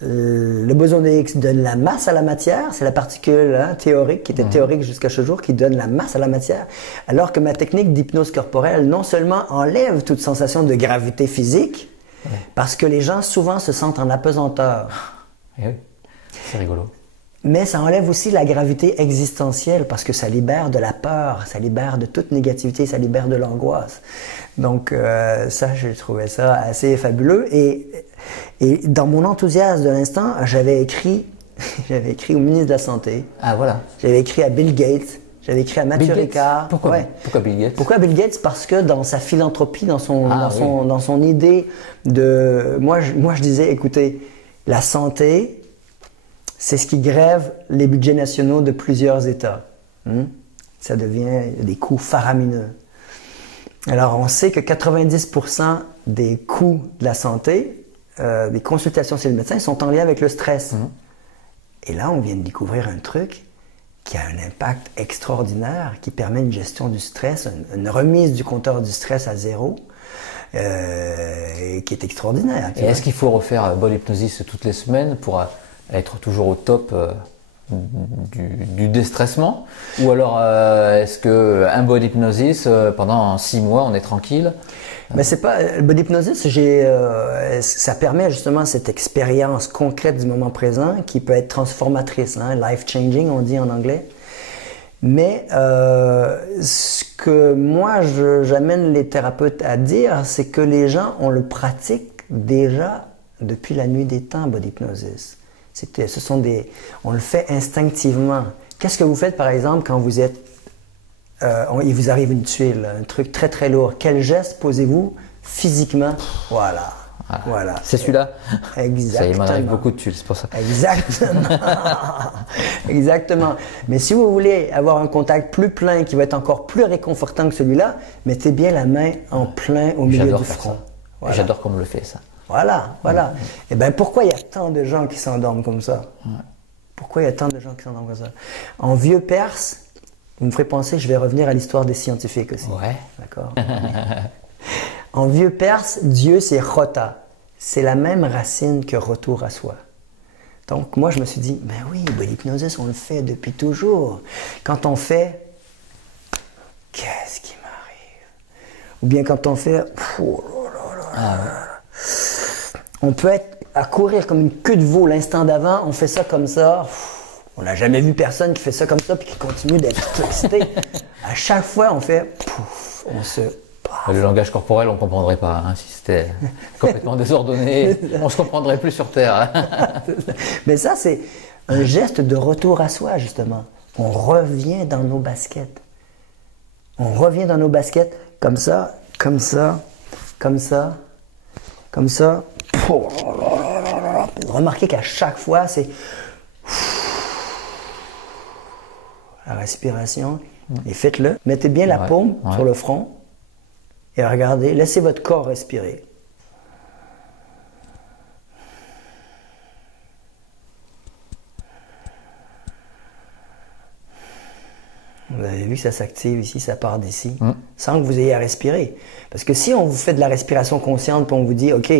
le boson de Higgs donne la masse à la matière, c'est la particule théorique, qui était théorique jusqu'à ce jour, qui donne la masse à la matière, alors que ma technique d'hypnose corporelle non seulement enlève toute sensation de gravité physique, parce que les gens souvent se sentent en apesanteur. Oui, c'est rigolo. Mais ça enlève aussi la gravité existentielle, parce que ça libère de la peur, ça libère de toute négativité, ça libère de l'angoisse. Donc ça, j'ai trouvé ça assez fabuleux. Et dans mon enthousiasme de l'instant, j'avais écrit au ministre de la Santé. Ah voilà. J'avais écrit à Bill Gates. J'avais écrit à Mathieu Ricard. Pourquoi Bill Gates? Pourquoi Bill Gates? Parce que dans sa philanthropie, dans son idée de... Moi, je disais, écoutez, la santé, c'est ce qui grève les budgets nationaux de plusieurs États. Ça devient des coûts faramineux. Alors, on sait que 90% des coûts de la santé, des consultations chez le médecin, sont en lien avec le stress. Et là, on vient de découvrir un truc qui a un impact extraordinaire, qui permet une gestion du stress, une remise du compteur du stress à zéro. et qui est extraordinaire. Et est-ce qu'il faut refaire body hypnosis toutes les semaines pour être toujours au top du déstressement? Ou alors est-ce qu'un body hypnosis pendant 6 mois on est tranquille? Mais c'est pas le body hypnosis, ça permet justement cette expérience concrète du moment présent qui peut être transformatrice, hein, life changing on dit en anglais. Mais ce que moi j'amène les thérapeutes à dire, c'est que les gens on le pratique déjà depuis la nuit des temps, body hypnosis. On le fait instinctivement. Qu'est-ce que vous faites par exemple quand vous êtes il vous arrive une tuile, un truc très très lourd. Quel geste posez-vous physiquement? Voilà. Voilà. C'est celui-là? Exactement. Ça, il m'en arrive beaucoup de tuiles, c'est pour ça. Exactement. Exactement. Mais si vous voulez avoir un contact plus plein qui va être encore plus réconfortant que celui-là, mettez bien la main en plein au milieu du front. Voilà. J'adore qu'on me le fait, ça. Voilà, voilà. Et bien pourquoi il y a tant de gens qui s'endorment comme ça? Pourquoi il y a tant de gens qui s'endorment comme ça? En vieux perse, vous me ferez penser, je vais revenir à l'histoire des scientifiques aussi. Ouais. D'accord. En vieux perse, Dieu c'est Rota. C'est la même racine que retour à soi. Donc moi je me suis dit, ben oui, l'hypnosis on le fait depuis toujours. Quand on fait, qu'est-ce qui m'arrive? Ou bien quand on fait, on peut être à courir comme une queue de veau l'instant d'avant, on fait ça comme ça. On n'a jamais vu personne qui fait ça comme ça puis qui continue d'être excité. À chaque fois, on fait pouf, on se... Le langage corporel, on ne comprendrait pas. Hein, si c'était complètement désordonné, on ne se comprendrait plus sur Terre. Mais ça, c'est un geste de retour à soi, justement. On revient dans nos baskets. On revient dans nos baskets comme ça, comme ça, comme ça, comme ça. Remarquez qu'à chaque fois, c'est... la respiration, et faites-le. Mettez bien la paume sur le front et regardez, laissez votre corps respirer. Vous avez vu que ça s'active ici, ça part d'ici, sans que vous ayez à respirer. Parce que si on vous fait de la respiration consciente, puis on vous dit, OK,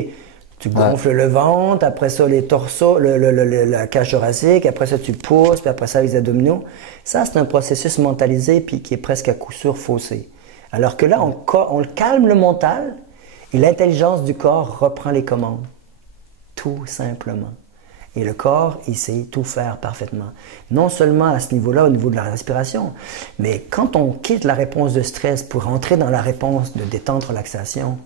tu gonfles le ventre, après ça les torsos, la cage thoracique, après ça tu pousses, puis après ça les abdominaux. Ça, c'est un processus mentalisé puis qui est presque à coup sûr faussé. Alors que là, on calme le mental et l'intelligence du corps reprend les commandes. Tout simplement. Et le corps, il sait tout faire parfaitement. Non seulement à ce niveau-là, au niveau de la respiration, mais quand on quitte la réponse de stress pour entrer dans la réponse de détente, relaxation,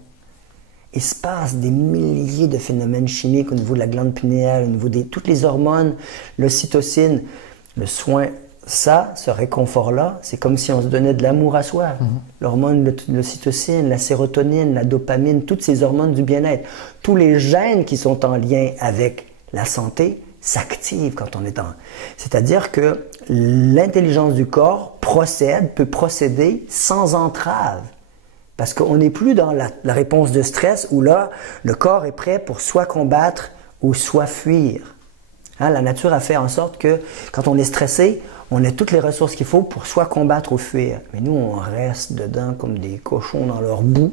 il se passe des milliers de phénomènes chimiques au niveau de la glande pinéale, au niveau de toutes les hormones, l'ocytocine, le soin. Ça, ce réconfort-là, c'est comme si on se donnait de l'amour à soi. L'hormone, l'ocytocine, la sérotonine, la dopamine, toutes ces hormones du bien-être, tous les gènes qui sont en lien avec la santé s'activent quand on est en... C'est-à-dire que l'intelligence du corps peut procéder sans entrave. Parce qu'on n'est plus dans la réponse de stress où là, le corps est prêt pour soit combattre ou soit fuir. Hein, la nature a fait en sorte que quand on est stressé, on a toutes les ressources qu'il faut pour soit combattre ou fuir. Mais nous, on reste dedans comme des cochons dans leur boue.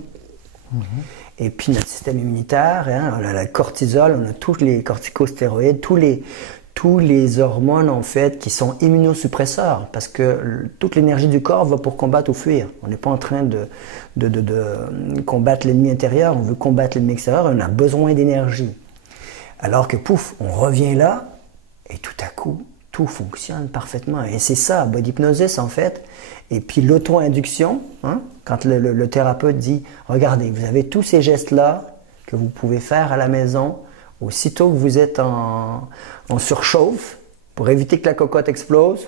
Et puis notre système immunitaire, hein, on a le cortisol, on a tous les corticostéroïdes, tous les hormones en fait qui sont immunosuppresseurs parce que toute l'énergie du corps va pour combattre ou fuir. On n'est pas en train de combattre l'ennemi intérieur, on veut combattre l'ennemi extérieur, on a besoin d'énergie. Alors que pouf, on revient là et tout à coup, tout fonctionne parfaitement. Et c'est ça, body hypnosis en fait. Et puis l'auto-induction, hein, quand le thérapeute dit, regardez, vous avez tous ces gestes-là que vous pouvez faire à la maison, aussitôt que vous êtes en surchauffe, pour éviter que la cocotte explose,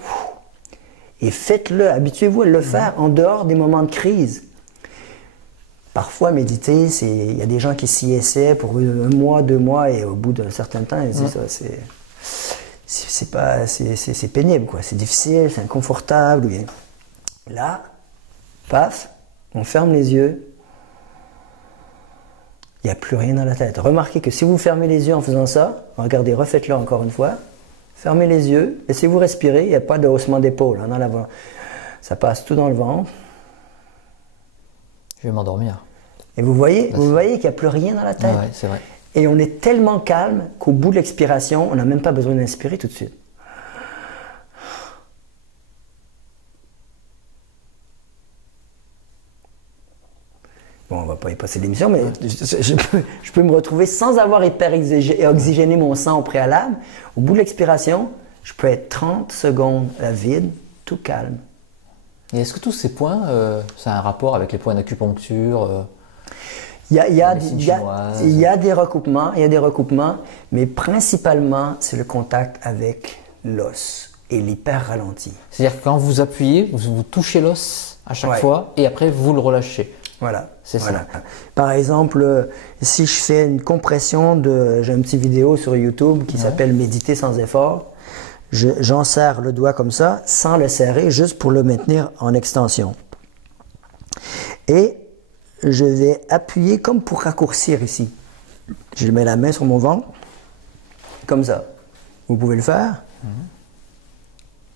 et faites-le, habituez-vous à le faire en dehors des moments de crise. Parfois, méditer, il y a des gens qui s'y essaient pour 1 mois, 2 mois, et au bout d'un certain temps, ils disent c'est pénible, quoi. C'est difficile, c'est inconfortable. Là, paf, on ferme les yeux, il n'y a plus rien dans la tête. Remarquez que si vous fermez les yeux en faisant ça, regardez, refaites-le encore une fois, fermez les yeux, laissez-vous respirer, il n'y a pas de haussement d'épaule hein, dans la... Ça passe tout dans le ventre. Je vais m'endormir. Et vous voyez qu'il n'y a plus rien dans la tête. Ouais, c'est vrai. Et on est tellement calme qu'au bout de l'expiration, on n'a même pas besoin d'inspirer tout de suite. Bon, on ne va pas y passer l'émission, mais je peux me retrouver sans avoir oxygéné mon sang au préalable. Au bout de l'expiration, je peux être 30 secondes à vide, tout calme. Et est-ce que tous ces points, ça a un rapport avec les points d'acupuncture il y a des recoupements, mais principalement, c'est le contact avec l'os et l'hyper ralenti. C'est-à-dire que quand vous appuyez, vous touchez l'os à chaque fois et après vous le relâchez. Voilà. C'est ça. Par exemple, si je fais une compression j'ai une petite vidéo sur YouTube qui s'appelle Méditer sans effort. J'en serre le doigt comme ça, sans le serrer, juste pour le maintenir en extension. Et je vais appuyer comme pour raccourcir ici. Je mets la main sur mon ventre, comme ça. Vous pouvez le faire.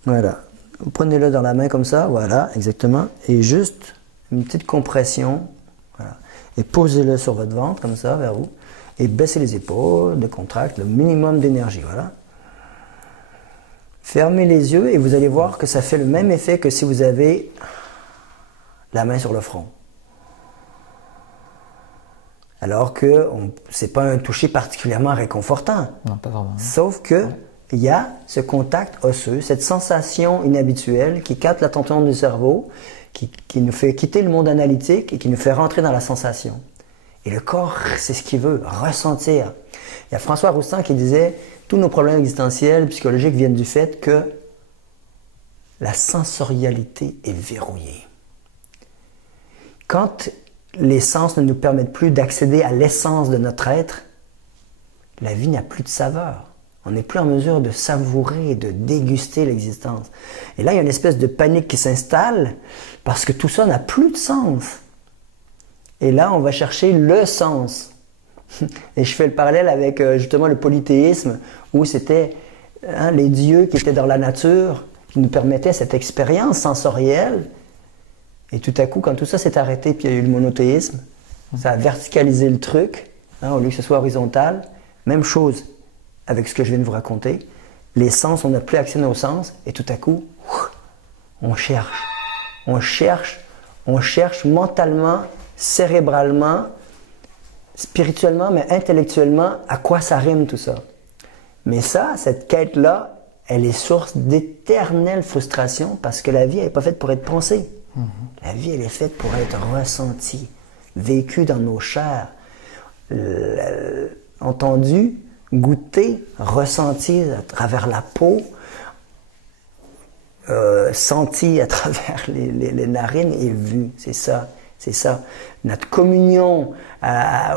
Voilà. Vous prenez-le dans la main comme ça, voilà, exactement. Et juste une petite compression, voilà. Et posez-le sur votre ventre, comme ça, vers vous. Et baissez les épaules, décontractez le minimum d'énergie, voilà. Fermez les yeux et vous allez voir que ça fait le même effet que si vous avez la main sur le front. Alors que ce n'est pas un toucher particulièrement réconfortant. Non, pas vraiment. Sauf que il y a ce contact osseux, cette sensation inhabituelle qui capte l'attention du cerveau, qui nous fait quitter le monde analytique et qui nous fait rentrer dans la sensation. Et le corps, c'est ce qu'il veut, ressentir. Il y a François Roustan qui disait « Tous nos problèmes existentiels, psychologiques viennent du fait que la sensorialité est verrouillée. » Quand les sens ne nous permettent plus d'accéder à l'essence de notre être, la vie n'a plus de saveur. On n'est plus en mesure de savourer, de déguster l'existence. Et là, il y a une espèce de panique qui s'installe parce que tout ça n'a plus de sens. Et là, on va chercher le sens. Et je fais le parallèle avec justement le polythéisme, où c'était les dieux qui étaient dans la nature, qui nous permettaient cette expérience sensorielle. Et tout à coup, quand tout ça s'est arrêté, puis il y a eu le monothéisme, ça a verticalisé le truc, au lieu que ce soit horizontal. Même chose avec ce que je viens de vous raconter. Les sens, on n'a plus accès à nos sens, et tout à coup, on cherche. On cherche mentalement, cérébralement, spirituellement, mais intellectuellement, à quoi ça rime tout ça. Mais ça, cette quête-là, elle est source d'éternelle frustration parce que la vie, elle n'est pas faite pour être pensée. La vie, elle est faite pour être ressentie, vécue dans nos chairs, entendue, goûtée, ressentie à travers la peau, sentie à travers les narines et vue. C'est ça. C'est ça. Notre communion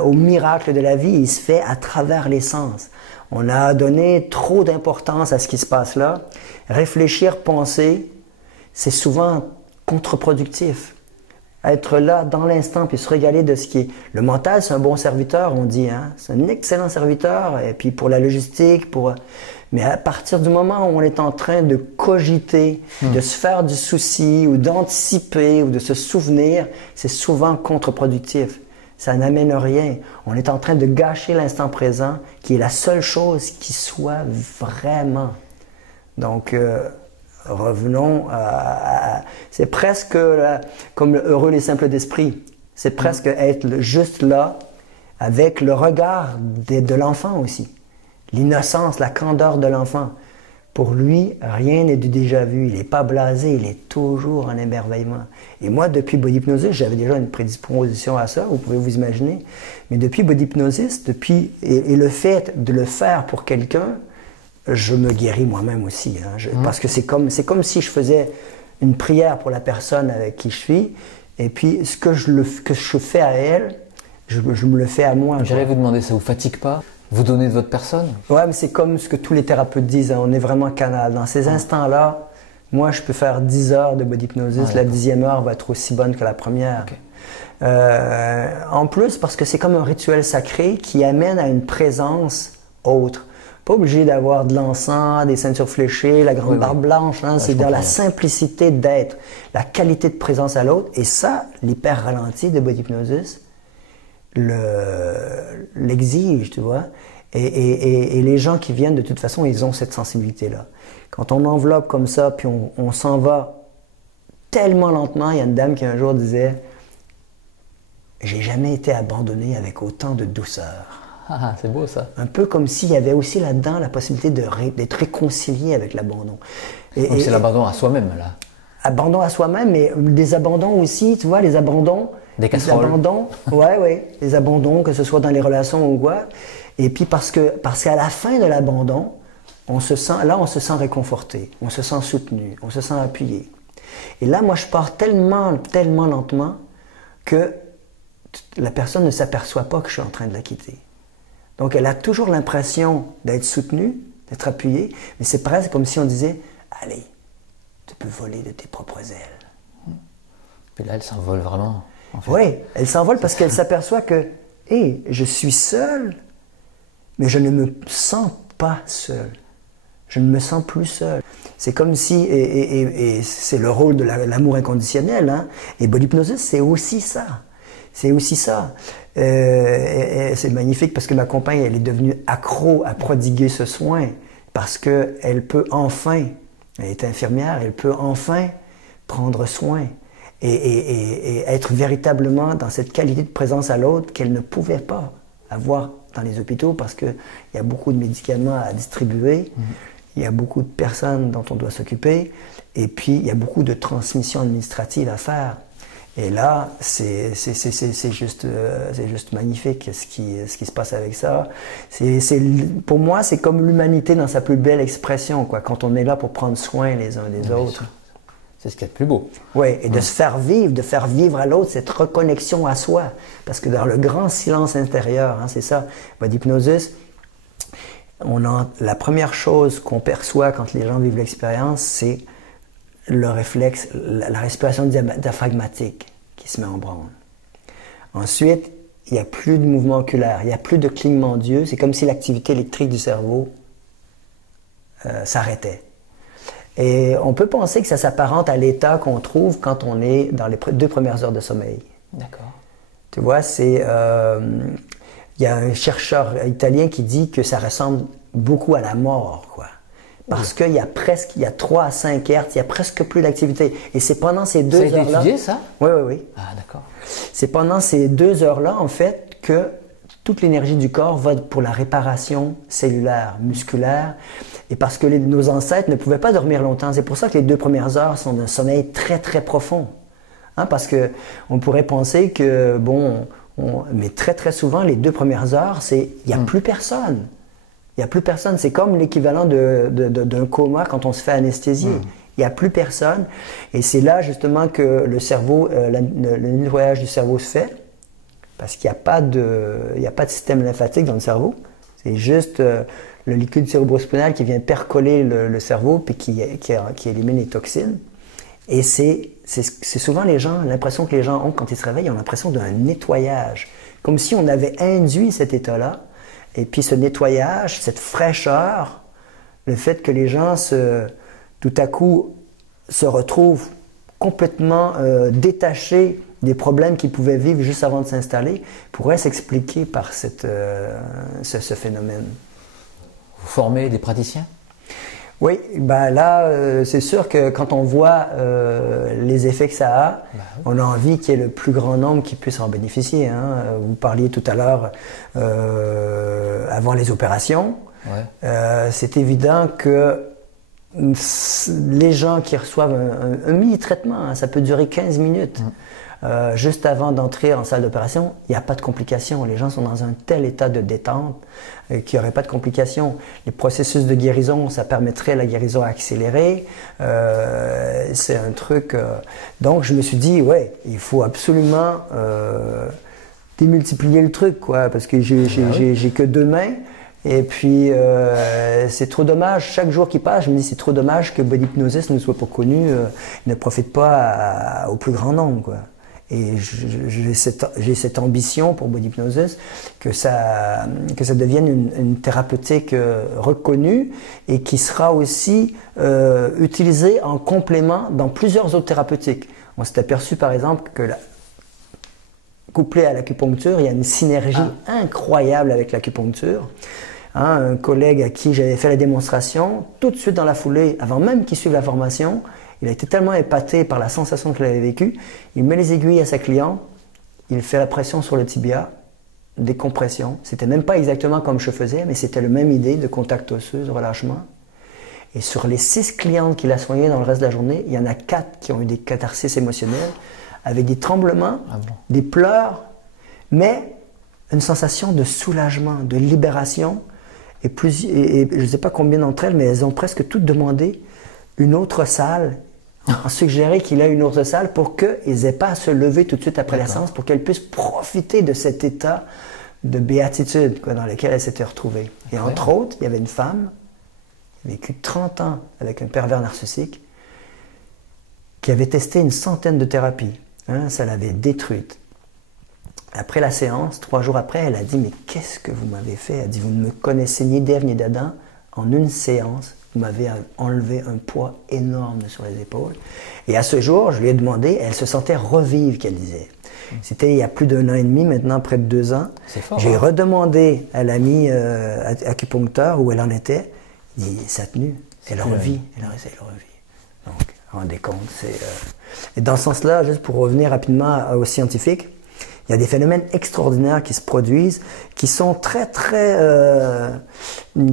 au miracle de la vie, il se fait à travers les sens. On a donné trop d'importance à ce qui se passe là. Réfléchir, penser, c'est souvent contre-productif. Être là dans l'instant puis se régaler de ce qui est. Le mental, c'est un bon serviteur, on dit. C'est un excellent serviteur. Et puis pour la logistique, mais à partir du moment où on est en train de cogiter, de se faire du souci ou d'anticiper ou de se souvenir, c'est souvent contre-productif. Ça n'amène rien. On est en train de gâcher l'instant présent, qui est la seule chose qui soit vraiment. Donc, revenons à c'est presque comme le heureux les simples d'esprit. C'est presque être juste là, avec le regard de l'enfant aussi. L'innocence, la candeur de l'enfant. Pour lui, rien n'est du déjà vu. Il n'est pas blasé, il est toujours en émerveillement. Et moi, depuis Body Hypnosis, j'avais déjà une prédisposition à ça, vous pouvez vous imaginer. Mais depuis Body Hypnosis, et le fait de le faire pour quelqu'un, je me guéris moi-même aussi. Parce que c'est comme si je faisais une prière pour la personne avec qui je suis, et puis ce que je fais à elle, je me le fais à moi. J'allais vous demander, ça vous fatigue pas? Vous donnez de votre personne? Ouais, mais c'est comme ce que tous les thérapeutes disent, on est vraiment canal. Dans ces instants-là, moi, je peux faire 10 heures de body hypnosis, la 10e heure va être aussi bonne que la première. Okay. En plus, parce que c'est comme un rituel sacré qui amène à une présence autre. Pas obligé d'avoir de l'encens, des ceintures fléchées, la grande barbe blanche, c'est dans la simplicité d'être, la qualité de présence à l'autre. Et ça, l'hyper ralenti de body hypnosis, l'exige, tu vois. Et les gens qui viennent, de toute façon, ils ont cette sensibilité-là. Quand on enveloppe comme ça, puis on s'en va tellement lentement, il y a une dame qui un jour disait « J'ai jamais été abandonnée avec autant de douceur. » Ah, c'est beau ça. Un peu comme s'il y avait aussi là-dedans la possibilité d'être réconcilié avec l'abandon. Donc c'est l'abandon à soi-même, là. Abandon à soi-même, mais des abandons aussi, tu vois, les abandons. Des casseroles. Les abandons, ouais, les abandons, que ce soit dans les relations ou quoi. Et puis parce qu'à la fin de l'abandon, on se sent réconforté, on se sent soutenu, on se sent appuyé. Et là, moi, je pars tellement lentement que la personne ne s'aperçoit pas que je suis en train de la quitter. Donc, elle a toujours l'impression d'être soutenue, d'être appuyée, mais c'est presque comme si on disait « Allez, tu peux voler de tes propres ailes. » Puis là, elle s'envole vraiment. En fait. Oui, elle s'envole parce qu'elle s'aperçoit que « Hé, je suis seule, mais je ne me sens pas seule. Je ne me sens plus seule. » C'est comme si, et c'est le rôle de l'amour inconditionnel, hein, et Body Hypnosis, c'est aussi ça. C'est aussi ça. C'est magnifique parce que ma compagne, elle est devenue accro à prodiguer ce soin parce qu'elle peut enfin, elle est infirmière, elle peut enfin prendre soin et être véritablement dans cette qualité de présence à l'autre qu'elle ne pouvait pas avoir dans les hôpitaux parce qu'il y a beaucoup de médicaments à distribuer, il y a beaucoup de personnes dont on doit s'occuper et puis il y a beaucoup de transmissions administratives à faire. Et là, c'est juste magnifique ce qui se passe avec ça. Pour moi, c'est comme l'humanité dans sa plus belle expression, quoi, quand on est là pour prendre soin les uns des autres. C'est ce qu'il y a de plus beau. Oui, et de se faire vivre, de faire vivre à l'autre cette reconnexion à soi. Parce que dans le grand silence intérieur, hein, c'est ça, Body Hypnosis, la première chose qu'on perçoit quand les gens vivent l'expérience, c'est le réflexe, la respiration diaphragmatique qui se met en branle. Ensuite, il n'y a plus de mouvement oculaire, il n'y a plus de clignement d'yeux, c'est comme si l'activité électrique du cerveau s'arrêtait. Et on peut penser que ça s'apparente à l'état qu'on trouve quand on est dans les 2 premières heures de sommeil. D'accord. Tu vois, il y a un chercheur italien qui dit que ça ressemble beaucoup à la mort, quoi. Parce qu'il y a 3 à 5 Hertz, il y a presque plus d'activité. Et c'est pendant ces 2 heures-là... Ça a été étudié, ça? Oui. Ah, d'accord. C'est pendant ces 2 heures-là, en fait, que toute l'énergie du corps va pour la réparation cellulaire, musculaire. Et parce que nos ancêtres ne pouvaient pas dormir longtemps. C'est pour ça que les 2 premières heures sont d'un sommeil très, très profond. Hein, parce qu'on pourrait penser que, mais très, très souvent, les 2 premières heures, il n'y a plus personne. Il n'y a plus personne. C'est comme l'équivalent d'un coma quand on se fait anesthésier. Il n'y a plus personne. Et c'est là, justement, que le cerveau, le nettoyage du cerveau se fait. Parce qu'il n'y a pas de système lymphatique dans le cerveau. C'est juste le liquide cérébrospinal qui vient percoler le cerveau puis qui élimine les toxines. Et c'est souvent l'impression que les gens ont quand ils se réveillent, ils ont l'impression d'un nettoyage. Comme si on avait induit cet état-là. Et puis ce nettoyage, cette fraîcheur, le fait que les gens tout à coup se retrouvent complètement détachés des problèmes qu'ils pouvaient vivre juste avant de s'installer, pourrait s'expliquer par ce phénomène. Vous formez des praticiens? Oui, là, c'est sûr que quand on voit les effets que ça a, on a envie qu'il y ait le plus grand nombre qui puisse en bénéficier. Hein. Vous parliez tout à l'heure avant les opérations. Ouais. C'est évident que les gens qui reçoivent un mini-traitement, hein, ça peut durer 15 minutes. Juste avant d'entrer en salle d'opération, il n'y a pas de complications. Les gens sont dans un tel état de détente qu'il n'y aurait pas de complications. Les processus de guérison, ça permettrait la guérison accélérée. C'est un truc... Donc, je me suis dit, ouais, il faut absolument démultiplier le truc, quoi, parce que j'ai que 2 mains. Et puis, c'est trop dommage. Chaque jour qui passe, je me dis, c'est trop dommage que Body Hypnosis ne soit pas connu, ne profite pas au plus grand nombre, quoi. Et j'ai cette ambition pour Body Hypnosis que ça devienne une thérapeutique reconnue et qui sera aussi utilisée en complément dans plusieurs autres thérapeutiques. On s'est aperçu par exemple couplé à l'acupuncture, il y a une synergie incroyable avec l'acupuncture. Hein, un collègue à qui j'avais fait la démonstration, tout de suite dans la foulée, avant même qu'il suive la formation, il a été tellement épaté par la sensation qu'il avait vécue, il met les aiguilles à sa cliente, il fait la pression sur le tibia, décompression. C'était même pas exactement comme je faisais, mais c'était la même idée de contact osseux, de relâchement. Et sur les 6 clientes qu'il a soignées dans le reste de la journée, il y en a 4 qui ont eu des catharsis émotionnelles, avec des tremblements, des pleurs, mais une sensation de soulagement, de libération. Et je ne sais pas combien d'entre elles, mais elles ont presque toutes demandé une autre salle, ont suggéré qu'il y ait une autre salle pour qu'ils n'aient pas à se lever tout de suite après la séance, pour qu'elles puissent profiter de cet état de béatitude dans lequel elles s'étaient retrouvées. Et entre autres, il y avait une femme qui a vécu 30 ans avec un pervers narcissique, qui avait testé une centaine de thérapies. Hein, ça l'avait détruite. Après la séance, 3 jours après, elle a dit « Mais qu'est-ce que vous m'avez fait ?» Elle a dit « Vous ne me connaissez ni d'Ève ni d'Adam. En une séance, vous m'avez enlevé un poids énorme sur les épaules. » Et à ce jour, je lui ai demandé, elle se sentait revivre, qu'elle disait. C'était il y a plus d'1 an et demi, maintenant près de 2 ans. C'est fort. J'ai redemandé à l'ami acupuncteur où elle en était. Il dit « Ça a tenu. Elle revit. Elle revit. » Donc, rendez compte, Et dans ce sens-là, juste pour revenir rapidement aux scientifiques, il y a des phénomènes extraordinaires qui se produisent, qui sont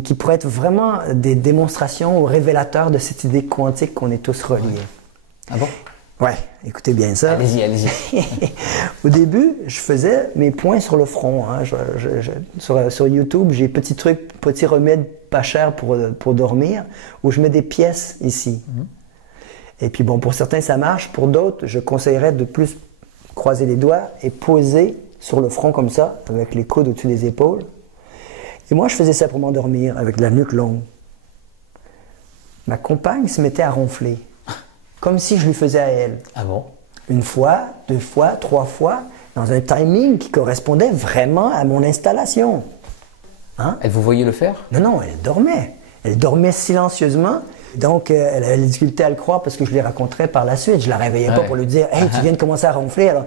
qui pourraient être vraiment des démonstrations ou révélateurs de cette idée quantique qu'on est tous reliés. Ah bon? Ouais, écoutez bien ça. Allez-y, allez-y. Au début, je faisais mes points sur le front. Hein. Sur YouTube, j'ai petits trucs, petits remèdes pas chers pour dormir, où je mets des pièces ici. Et puis bon, pour certains ça marche, pour d'autres, je conseillerais de plus croiser les doigts et poser sur le front comme ça, avec les coudes au-dessus des épaules. Et moi, je faisais ça pour m'endormir, avec la nuque longue. Ma compagne se mettait à ronfler, comme si je lui faisais à elle. Ah bon? 1 fois, 2 fois, 3 fois, dans un timing qui correspondait vraiment à mon installation. Hein? Elle vous voyait le faire? Non, non, elle dormait. Elle dormait silencieusement. Donc, elle avait des difficultés à le croire parce que je lui raconterais par la suite. Je la réveillais pas pour lui dire « Hey, tu viens de commencer à ronfler. » Alors.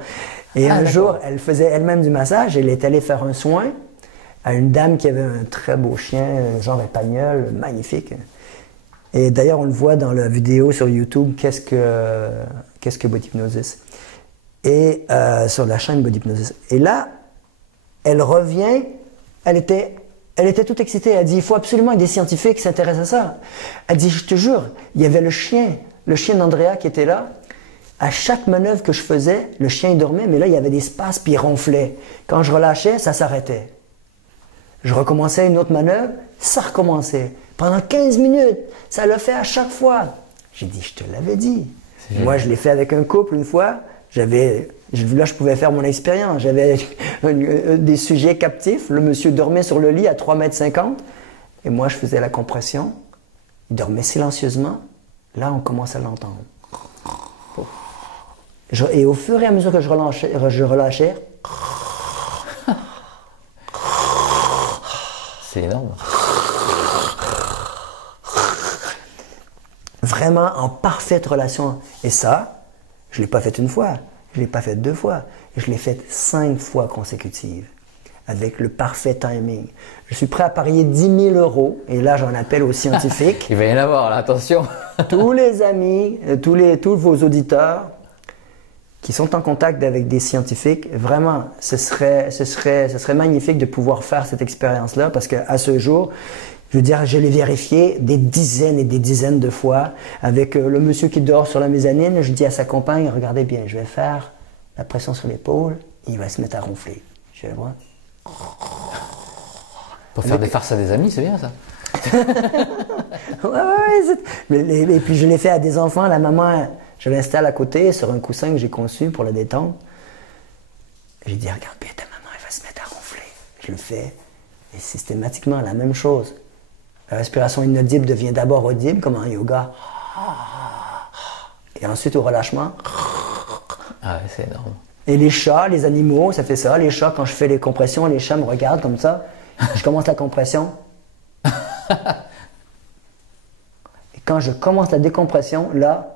Et un jour, elle faisait elle-même du massage. Elle est allée faire un soin à une dame qui avait un très beau chien, genre espagnol, magnifique. Et d'ailleurs, on le voit dans la vidéo sur YouTube, qu'est-ce que Body Hypnosis. Et sur la chaîne Body Hypnosis. Et là, elle revient, elle était toute excitée. Elle dit, il faut absolument que des scientifiques s'intéressent à ça. Elle dit, je te jure, il y avait le chien d'Andrea qui était là. À chaque manœuvre que je faisais, le chien il dormait, mais là, il y avait des spasmes, puis il ronflait. Quand je relâchais, ça s'arrêtait. Je recommençais une autre manœuvre, ça recommençait. Pendant 15 minutes, ça le fait à chaque fois. J'ai dit, je te l'avais dit. Moi, je l'ai fait avec un couple une fois. Là, je pouvais faire mon expérience. J'avais des sujets captifs. Le monsieur dormait sur le lit à 3,50 m. Et moi, je faisais la compression. Il dormait silencieusement. Là, on commence à l'entendre. Et au fur et à mesure que je relâchais, c'est énorme. Vraiment en parfaite relation. Et ça, je ne l'ai pas fait 1 fois, je ne l'ai pas fait 2 fois, je l'ai fait 5 fois consécutives, avec le parfait timing. Je suis prêt à parier 10 000 €, et là j'en appelle aux scientifiques. Il va y en avoir, là, attention. Tous les amis, tous vos auditeurs qui sont en contact avec des scientifiques, vraiment, ce serait magnifique de pouvoir faire cette expérience-là, parce qu'à ce jour, je veux dire, je l'ai vérifié des dizaines et des dizaines de fois avec le monsieur qui dort sur la mezzanine. Je dis à sa compagne, regardez bien, je vais faire la pression sur l'épaule, il va se mettre à ronfler. Je vais le voir. Pour faire des farces à des amis, c'est bien ça. Et puis je l'ai fait à des enfants. La maman, je l'installe à côté sur un coussin que j'ai conçu pour la détendre. J'ai dit, regarde bien ta maman, elle va se mettre à ronfler. Je le fais. Et systématiquement, la même chose. La respiration inaudible devient d'abord audible, comme en yoga. Et ensuite, au relâchement. Ah ouais, c'est énorme. Et les chats, les animaux, ça fait ça. Les chats, quand je fais les compressions, les chats me regardent comme ça. Je commence la compression. Et quand je commence la décompression, là,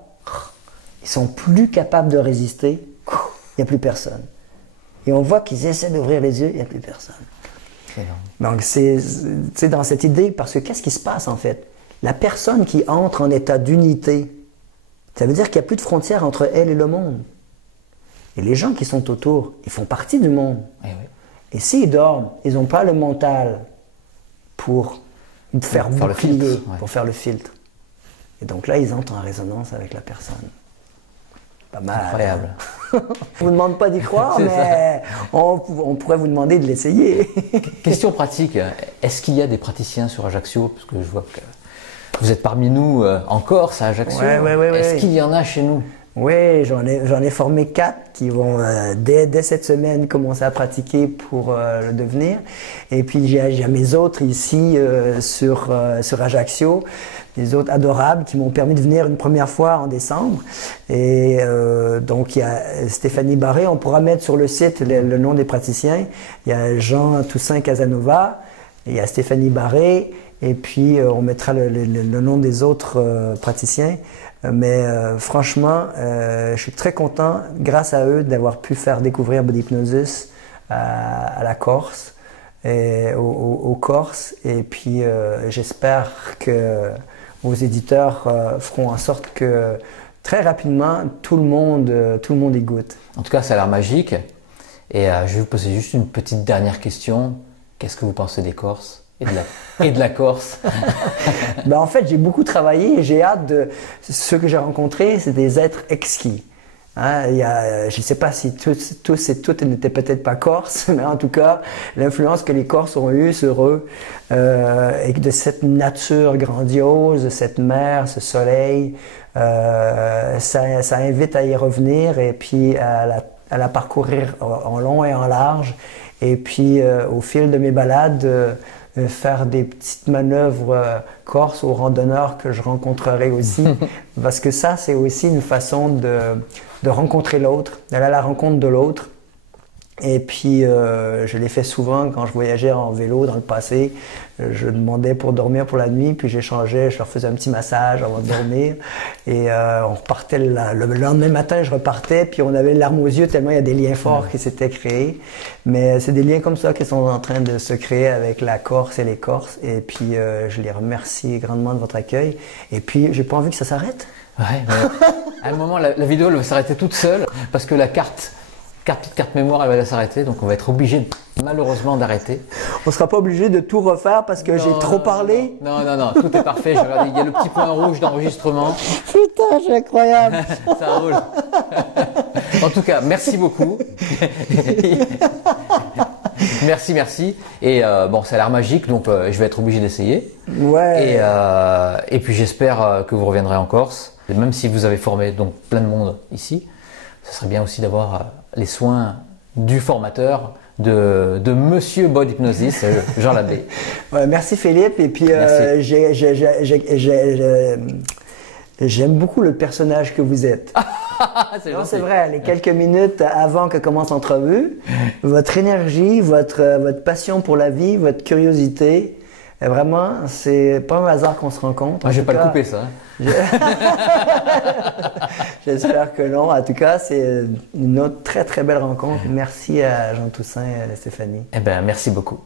ils sont plus capables de résister. Il n'y a plus personne. Et on voit qu'ils essaient d'ouvrir les yeux, il n'y a plus personne. Donc c'est dans cette idée, parce que qu'est-ce qui se passe en fait? La personne qui entre en état d'unité, ça veut dire qu'il n'y a plus de frontières entre elle et le monde. Et les gens qui sont autour, ils font partie du monde. Oui. Et s'ils dorment, ils n'ont pas le mental pour faire bouclier, le filtre, pour faire le filtre. Et donc là, ils entrent en résonance avec la personne. Pas mal. Incroyable. On ne vous demande pas d'y croire, mais on pourrait vous demander de l'essayer. Question pratique, est-ce qu'il y a des praticiens sur Ajaccio? Parce que je vois que vous êtes parmi nous en Corse, à Ajaccio. Ouais. Est-ce qu'il y en a chez nous? Oui, j'en ai formé 4 qui vont dès cette semaine commencer à pratiquer pour le devenir. Et puis j'ai mes autres ici sur Ajaccio, des autres adorables qui m'ont permis de venir une première fois en décembre. Et donc il y a Stéphanie Barré, on pourra mettre sur le site le nom des praticiens. Il y a Jean Toussaint Casanova, il y a Stéphanie Barré, et puis on mettra le nom des autres praticiens. Mais franchement, je suis très content, grâce à eux, d'avoir pu faire découvrir Body Hypnosis à la Corse, et aux Corses. Et puis j'espère que vos éditeurs feront en sorte que très rapidement, tout le monde y goûte. En tout cas, ça a l'air magique. Et je vais vous poser juste une petite dernière question. Qu'est-ce que vous pensez des Corses et de la Corse? Ben, en fait, j'ai beaucoup travaillé et j'ai hâte de... Ceux que j'ai rencontrés, c'est des êtres exquis. Hein, je ne sais pas si tous et toutes n'étaient peut-être pas corses, mais en tout cas, l'influence que les Corses ont eue sur eux, et de cette nature grandiose, cette mer, ce soleil, ça invite à y revenir et puis à la parcourir en long et en large. Et puis, au fil de mes balades, faire des petites manœuvres corses aux randonneurs que je rencontrerai aussi. Parce que ça, c'est aussi une façon de rencontrer l'autre, d'aller à la rencontre de l'autre. Et puis, je l'ai fait souvent quand je voyageais en vélo dans le passé. Je demandais pour dormir pour la nuit, puis j'échangeais, je leur faisais un petit massage avant de dormir. Et on repartait le lendemain matin, je repartais, puis on avait les larmes aux yeux tellement il y a des liens forts qui s'étaient créés. Mais c'est des liens comme ça qui sont en train de se créer avec la Corse et les Corses. Et puis, je les remercie grandement de votre accueil. Et puis, j'ai pas envie que ça s'arrête. Ouais, mais à un moment, la vidéo elle va s'arrêter toute seule parce que la carte mémoire, elle va s'arrêter, donc on va être obligé malheureusement d'arrêter. On ne sera pas obligé de tout refaire parce que j'ai trop parlé. Non, tout est parfait. Je regarde, il y a le petit point rouge d'enregistrement. Putain, c'est incroyable. Ça roule. En tout cas, merci beaucoup. Merci. Et bon, ça a l'air magique, donc je vais être obligé d'essayer. Ouais. Et puis j'espère que vous reviendrez en Corse. Et même si vous avez formé donc plein de monde ici, ce serait bien aussi d'avoir les soins du formateur de Monsieur Body Hypnosis, Jean Labbé. Ouais, merci Philippe. Et puis j'aime beaucoup le personnage que vous êtes. C'est vrai, les quelques minutes avant que commence l'entrevue, votre énergie, votre passion pour la vie, votre curiosité, vraiment, c'est pas un hasard qu'on se rencontre. Moi, je vais pas le couper ça. J'espère que non. En tout cas, c'est une autre très très belle rencontre. Merci à Jean Toussaint et à Stéphanie. Eh bien, merci beaucoup.